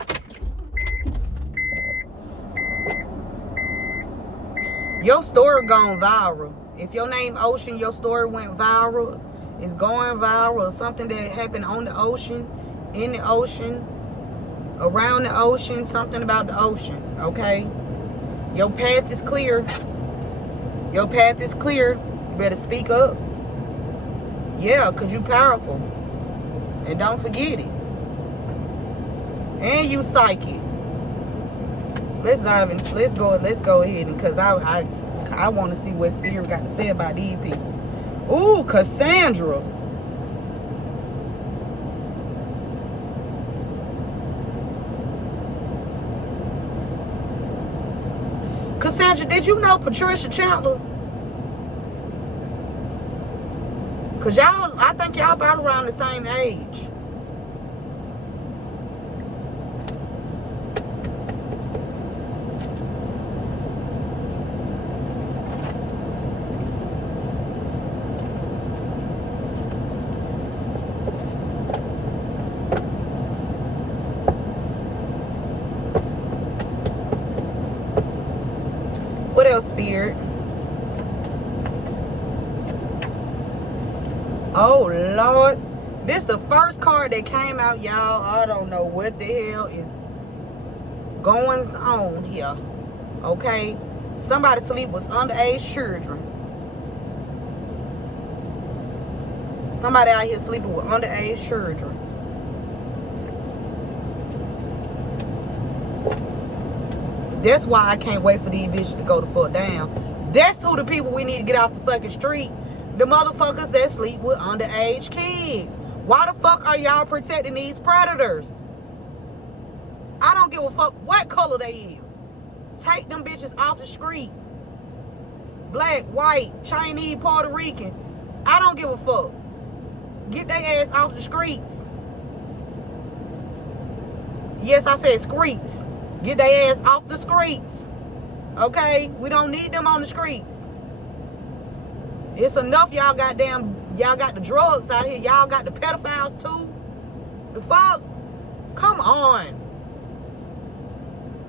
Your story gone viral. If your name Ocean, your story went viral. It's going viral. Something that happened on the ocean, in the ocean, around the ocean, something about the ocean, okay? Your path is clear. Your path is clear. You better speak up. Yeah, because you powerful. And don't forget it. And you psychic. Let's dive in. Let's go ahead, and because I want to see what Spirit got to say about these people. Ooh, Cassandra. Cassandra, did you know Patricia Chandler? Because y'all, I think y'all about around the same age. What else, Spirit? Oh, Lord. This the first card that came out, y'all. I don't know what the hell is going on here. Okay? Somebody sleep with underage children. Somebody out here sleeping with underage children. That's why I can't wait for these bitches to go the fuck down. That's who the people we need to get off the fucking street. The motherfuckers that sleep with underage kids. Why the fuck are y'all protecting these predators? I don't give a fuck what color they is. Take them bitches off the street. Black, white, Chinese, Puerto Rican. I don't give a fuck. Get their ass off the streets. Yes, I said streets. Get their ass off the streets. Okay? We don't need them on the streets. It's enough y'all got the drugs out here. Y'all got the pedophiles too. The fuck? Come on.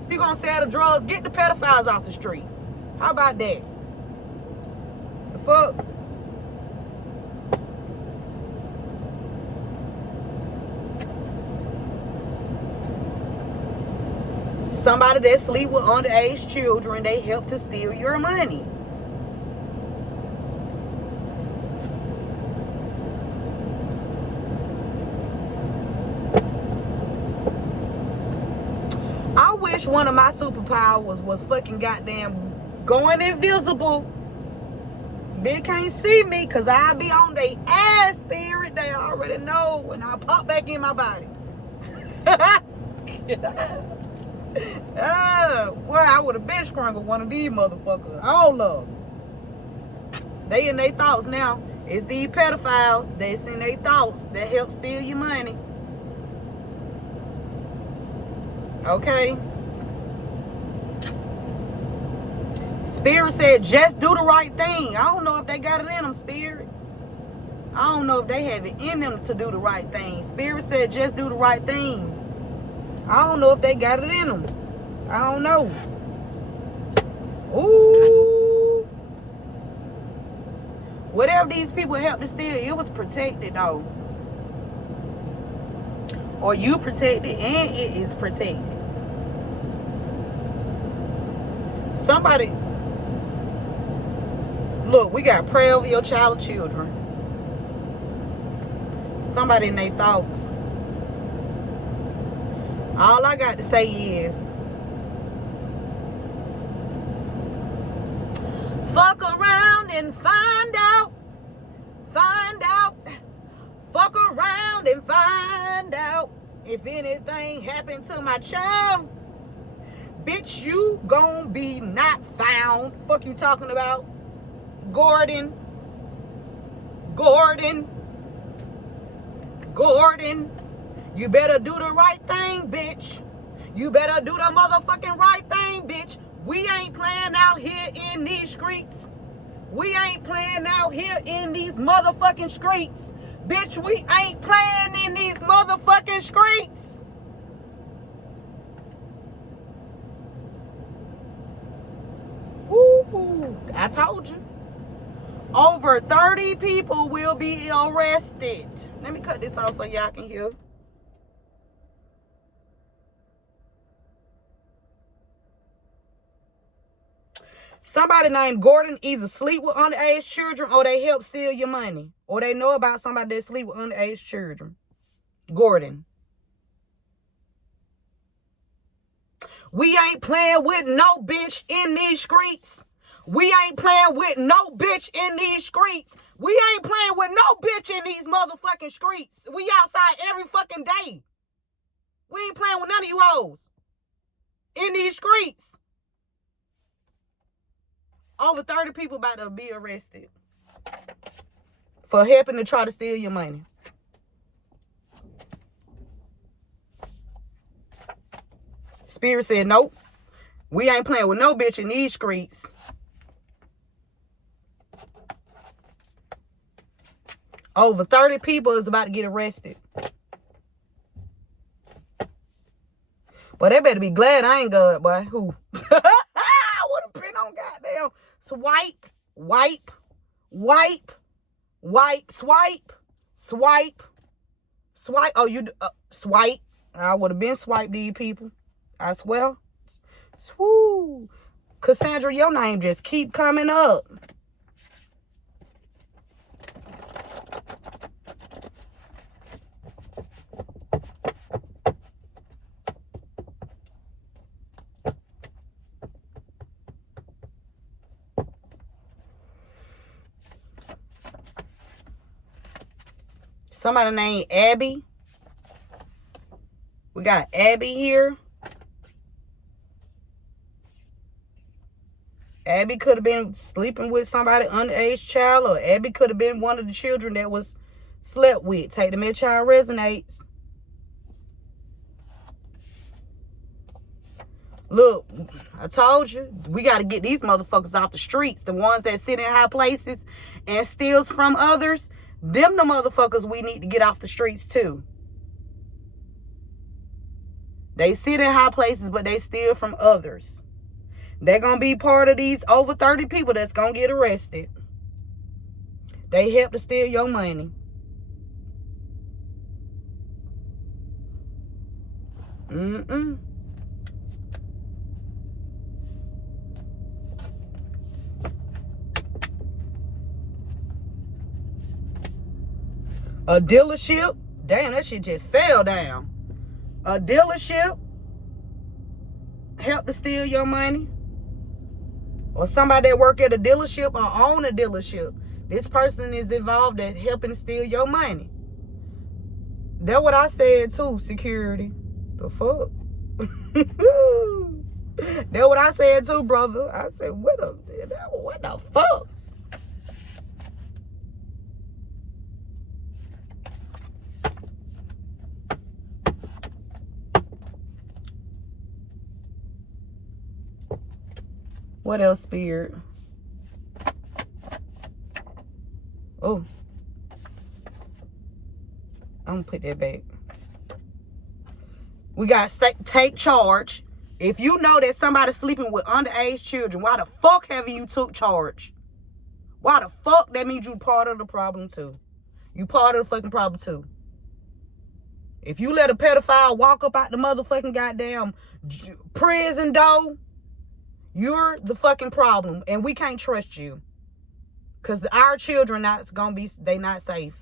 If you gonna sell the drugs, get the pedophiles off the street. How about that? The fuck? Somebody that sleep with underage children, they help to steal your money. I wish one of my superpowers was fucking goddamn going invisible. They can't see me because I be on their ass, Spirit. They already know when I pop back in my body. Well, I would have been stronger one of these motherfuckers. All of them. They in their thoughts now. It's these pedophiles that's in their thoughts that help steal your money. Okay? Spirit said, just do the right thing. I don't know if they got it in them, Spirit. I don't know if they have it in them to do the right thing. Spirit said, just do the right thing. I don't know if they got it in them. I don't know. Ooh. Whatever these people helped to steal, it was protected, though. Or you protected, and it is protected. Somebody... Look, we got prayer over your child or children. Somebody in their thoughts. All I got to say is, fuck around and find out. Find out. Fuck around and find out if anything happened to my child. Bitch, you gon' be not found. Fuck you talking about? Gordon. You better do the right thing, bitch. You better do the motherfucking right thing, bitch. We ain't playing out here in these streets. We ain't playing out here in these motherfucking streets. Bitch, we ain't playing in these motherfucking streets. Woo! I told you. Over 30 people will be arrested. Let me cut this off so y'all can hear. Somebody named Gordon either sleep with underage children or they help steal your money. Or they know about somebody that sleep with underage children. Gordon. We ain't playing with no bitch in these streets. We ain't playing with no bitch in these streets. We ain't playing with no bitch in these motherfucking streets. We outside every fucking day. We ain't playing with none of you hoes in these streets. Over 30 people about to be arrested for helping to try to steal your money. Spirit said, nope. We ain't playing with no bitch in these streets. Over 30 people is about to get arrested. Boy, they better be glad I ain't God, boy. Who? I would have been on goddamn swipe. Oh, you swipe. I would have been swiped these people. I swear. Swoo. Cassandra, your name just keep coming up. Somebody named Abby. We got Abby here. Abby could have been sleeping with somebody underage child, or Abby could have been one of the children that was slept with. Take the med child resonates. Look, I told you, we got to get these motherfuckers off the streets. The ones that sit in high places and steals from others. Them the motherfuckers we need to get off the streets too. They sit in high places, but they steal from others. They're going to be part of these over 30 people that's going to get arrested. They help to steal your money. A dealership. Damn, that shit just fell down. A dealership help to steal your money. Or somebody that work at a dealership or own a dealership. This person is involved at helping steal your money. That's what I said too, security. The fuck? That's what I said too, brother. I said, what the fuck? What else, Spirit? Oh. I'm going to put that back. We got take charge. If you know that somebody's sleeping with underage children, why the fuck haven't you took charge? Why the fuck? That means you part of the problem too. You part of the fucking problem too. If you let a pedophile walk up out the motherfucking goddamn prison door, you're the fucking problem. And we can't trust you. Because our children they not safe.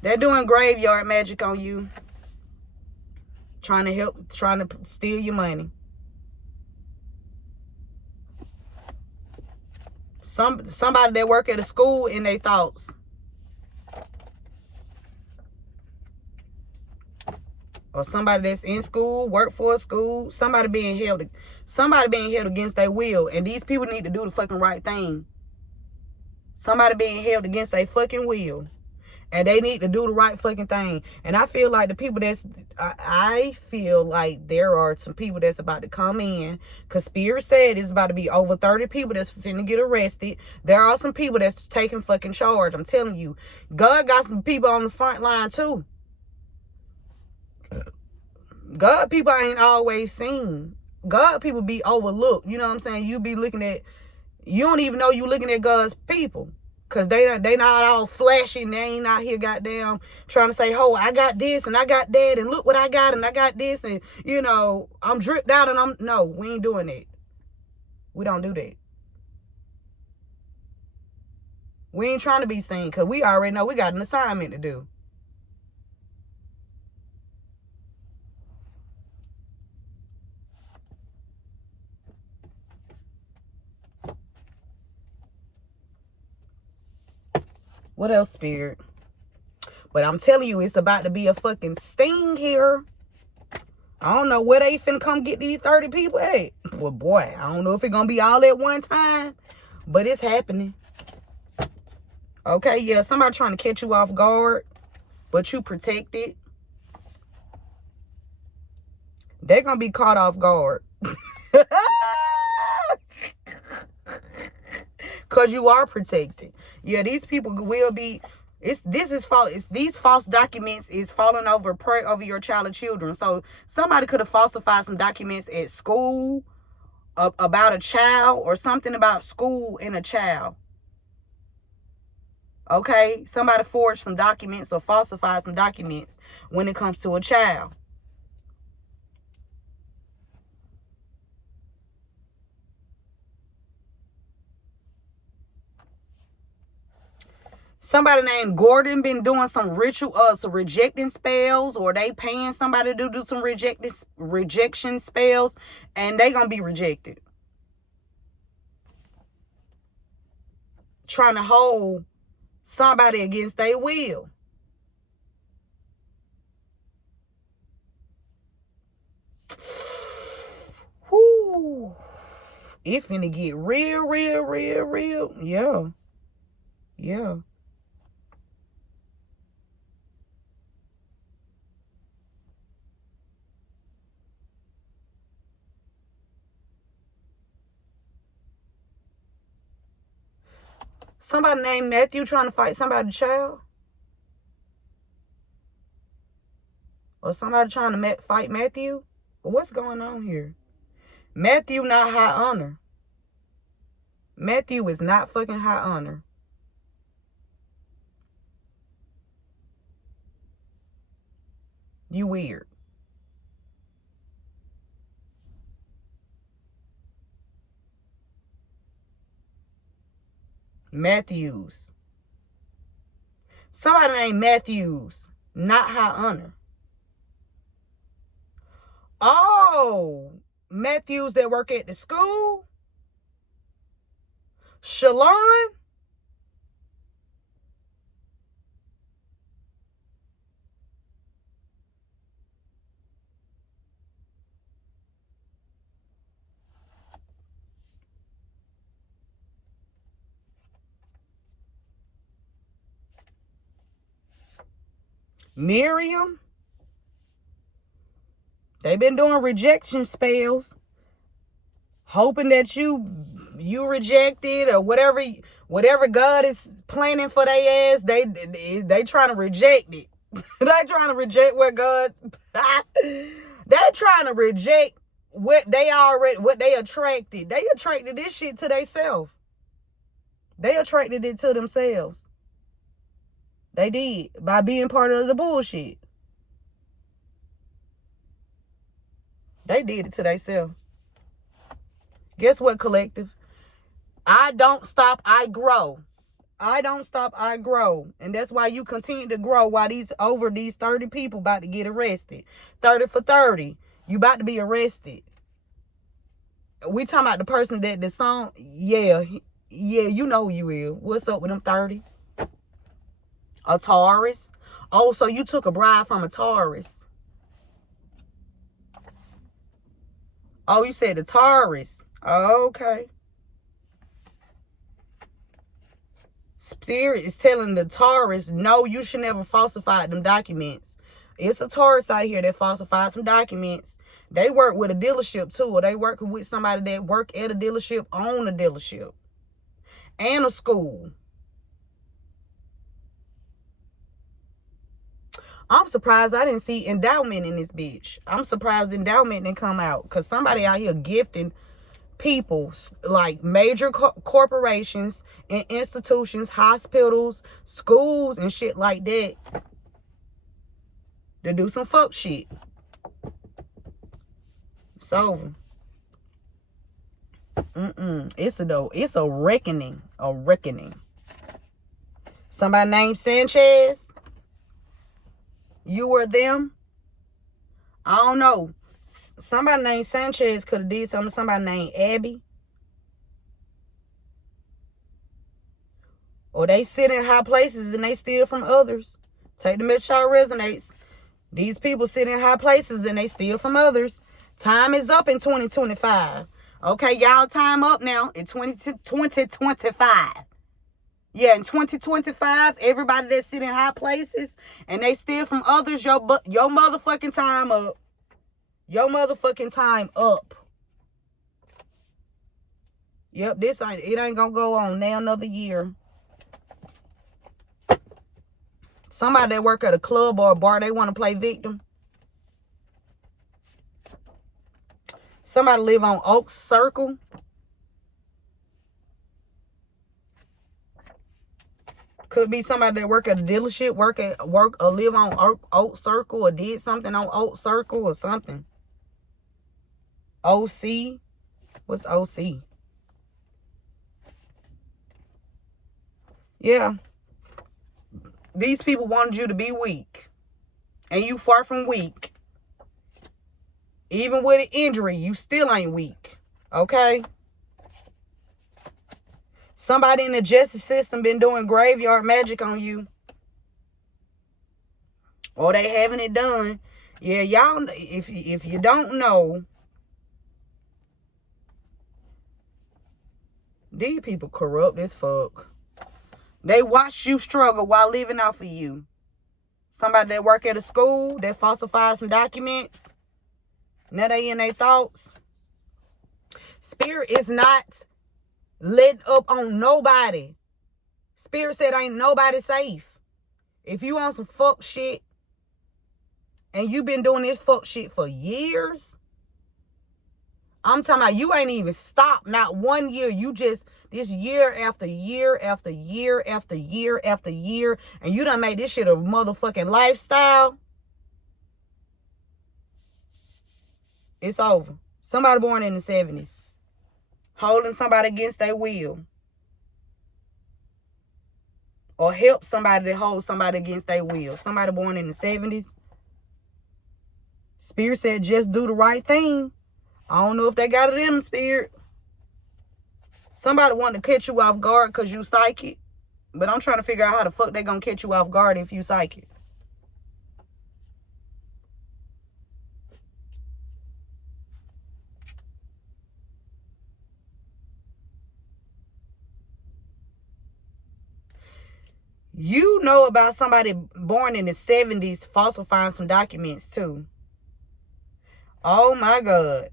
They're doing graveyard magic on you. Trying to steal your money. Somebody that work at a school in their thoughts. Or somebody that's in school, work for a school, somebody being held against their will. And these people need to do the fucking right thing. Somebody being held against their fucking will. And they need to do the right fucking thing. And I feel like I feel like there are some people that's about to come in. Because Spirit said it's about to be over 30 people that's finna get arrested. There are some people that's taking fucking charge. I'm telling you. God got some people on the front line too. God people ain't always seen. God people be overlooked. You know what I'm saying? You don't even know you looking at God's people. Because they not all flashy and they ain't out here goddamn trying to say, oh, I got this and I got that and look what I got and I got this and, you know, I'm dripped out and no, we ain't doing that. We don't do that. We ain't trying to be seen because we already know we got an assignment to do. What else, Spirit? But I'm telling you, it's about to be a fucking sting here. I don't know where they finna come get these 30 people at. Well, boy, I don't know if it's gonna be all at one time, but it's happening. Okay, yeah, somebody trying to catch you off guard, but you protected. They're gonna be caught off guard. Because you are protected. Yeah, these people will be... These false documents is falling over your child or children. So somebody could have falsified some documents at school about a child or something about school and a child. Okay? Somebody forged some documents or falsified some documents when it comes to a child. Somebody named Gordon been doing some some rejecting spells, or they paying somebody to do some rejection spells, and they gonna be rejected. Trying to hold somebody against their will. Whoo. It finna get real, real, real, real. Yeah. Yeah. Somebody named Matthew trying to fight somebody's child? Or somebody trying to fight Matthew? What's going on here? Matthew not high honor. Matthew is not fucking high honor. You weird. Matthews. Somebody named Matthews. Not high honor. Oh, Matthews that work at the school? Shalon? Miriam? They've been doing rejection spells, hoping that you reject it or whatever God is planning for their ass. They trying to reject it. They trying to reject what God. They're trying to reject what they attracted. They attracted this shit to themselves. They attracted it to themselves. They did by being part of the bullshit. They did it to themselves. Guess what, collective? I don't stop, I grow. I don't stop, I grow. And that's why you continue to grow while these 30 people about to get arrested. 30 for 30. You about to be arrested. We talking about the person that the song, yeah, you know who you is. What's up with them 30? A Taurus. Oh, so you took a bride from a Taurus. Oh, you said the Taurus. Okay. Spirit is telling the Taurus, no, you should never falsify them documents. It's a Taurus out here that falsifies some documents. They work with a dealership too, or they work with somebody that work at a dealership, own a dealership, and a school. I'm surprised I didn't see endowment in this bitch. I'm surprised endowment didn't come out, because somebody out here gifting people like major corporations and institutions, hospitals, schools, and shit like that to do some fuck shit. It's over. It's a reckoning. A reckoning. Somebody named Sanchez. You or them? I don't know. Somebody named Sanchez could have did something to somebody named Abby. Or they sit in high places and they steal from others. Take the message how it resonates. These people sit in high places and they steal from others. Time is up in 2025. Okay, y'all, time up now in 2025. Yeah, in 2025, everybody that sit in high places and they steal from others, your motherfucking time up. Your motherfucking time up. Yep, it ain't gonna go on now another year. Somebody that work at a club or a bar, they want to play victim. Somebody live on Oak Circle. Could be somebody that work at a dealership, live on Oak Circle, or did something on Oak Circle or something. OC. What's OC? Yeah. These people wanted you to be weak. And you far from weak. Even with an injury, you still ain't weak. Okay? Somebody in the justice system been doing graveyard magic on you. Or they having it done. Yeah, y'all, if you don't know, these people corrupt as fuck. They watch you struggle while living off of you. Somebody that work at a school that falsifies some documents. Now they in their thoughts. Spirit is not letting up on nobody. Spirit said ain't nobody safe. If you on some fuck shit and you been doing this fuck shit for years, I'm talking about you ain't even stopped not 1 year. You just this year after year after year after year after year, and you done made this shit a motherfucking lifestyle. It's over. Somebody born in the 70s. Holding somebody against their will. Or help somebody to hold somebody against their will. Somebody born in the 70s. Spirit said just do the right thing. I don't know if they got it in them, Spirit. Somebody wanted to catch you off guard because you psychic. But I'm trying to figure out how the fuck they gonna catch you off guard if you psychic. You know about somebody born in the 70s falsifying some documents too. Oh my God.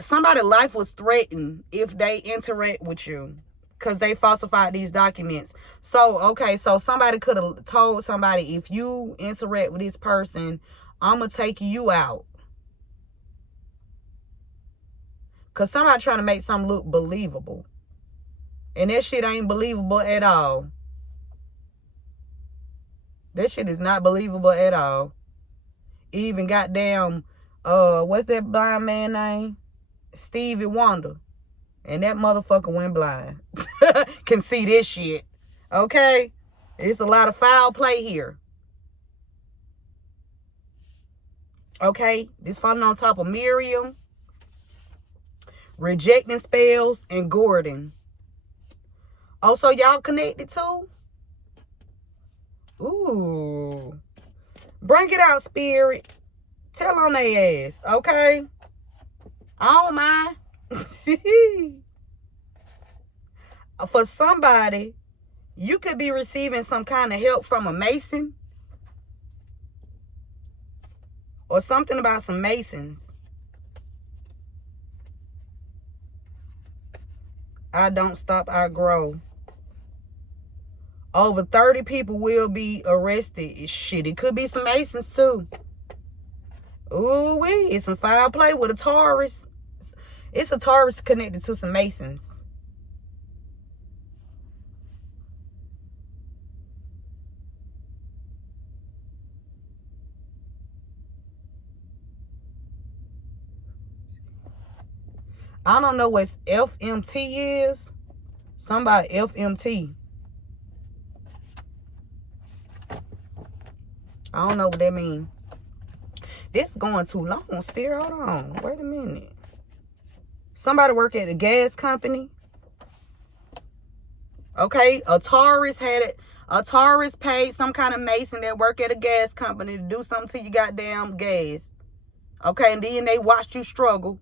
Somebody's life was threatened if they interact with you because they falsified these documents. So, okay, so somebody could have told somebody, if you interact with this person, I'm going to take you out. Because somebody trying to make something look believable. And that shit ain't believable at all. That shit is not believable at all. Even goddamn, what's that blind man name? Stevie Wonder. And that motherfucker went blind. Can see this shit. Okay? It's a lot of foul play here. Okay? This falling on top of Miriam, rejecting spells, and Gordon. Oh, so y'all connected too? Ooh. Bring it out, spirit. Tell on their ass, okay? I don't mind. For somebody, you could be receiving some kind of help from a Mason. Or something about some Masons. I don't stop, I grow. Over 30 people will be arrested. Shit, it could be some Masons too. Ooh-wee, it's some foul play with a Taurus. It's a Taurus connected to some Masons. I don't know what FMT is. Somebody FMT. I don't know what that means. This is going too long, Spirit. Hold on. Wait a minute. Somebody work at a gas company. Okay, a Taurus had it. A Taurus paid some kind of Mason that work at a gas company to do something to your goddamn gas. Okay, and then they watched you struggle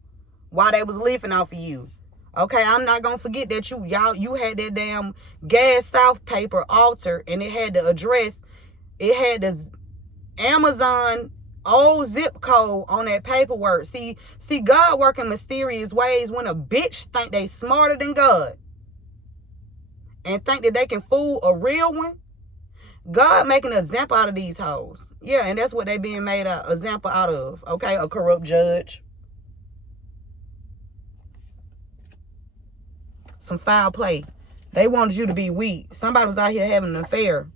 while they was living off of you. Okay, I'm not gonna forget that you had that damn Gas South paper altered, and it had the address. It had the Amazon old zip code on that paperwork. See, God working mysterious ways when a bitch think they smarter than God and think that they can fool a real one. God making an example out of these hoes. Yeah, and that's what they being made an example out of. Okay, a corrupt judge. Some foul play. They wanted you to be weak. Somebody was out here having an affair.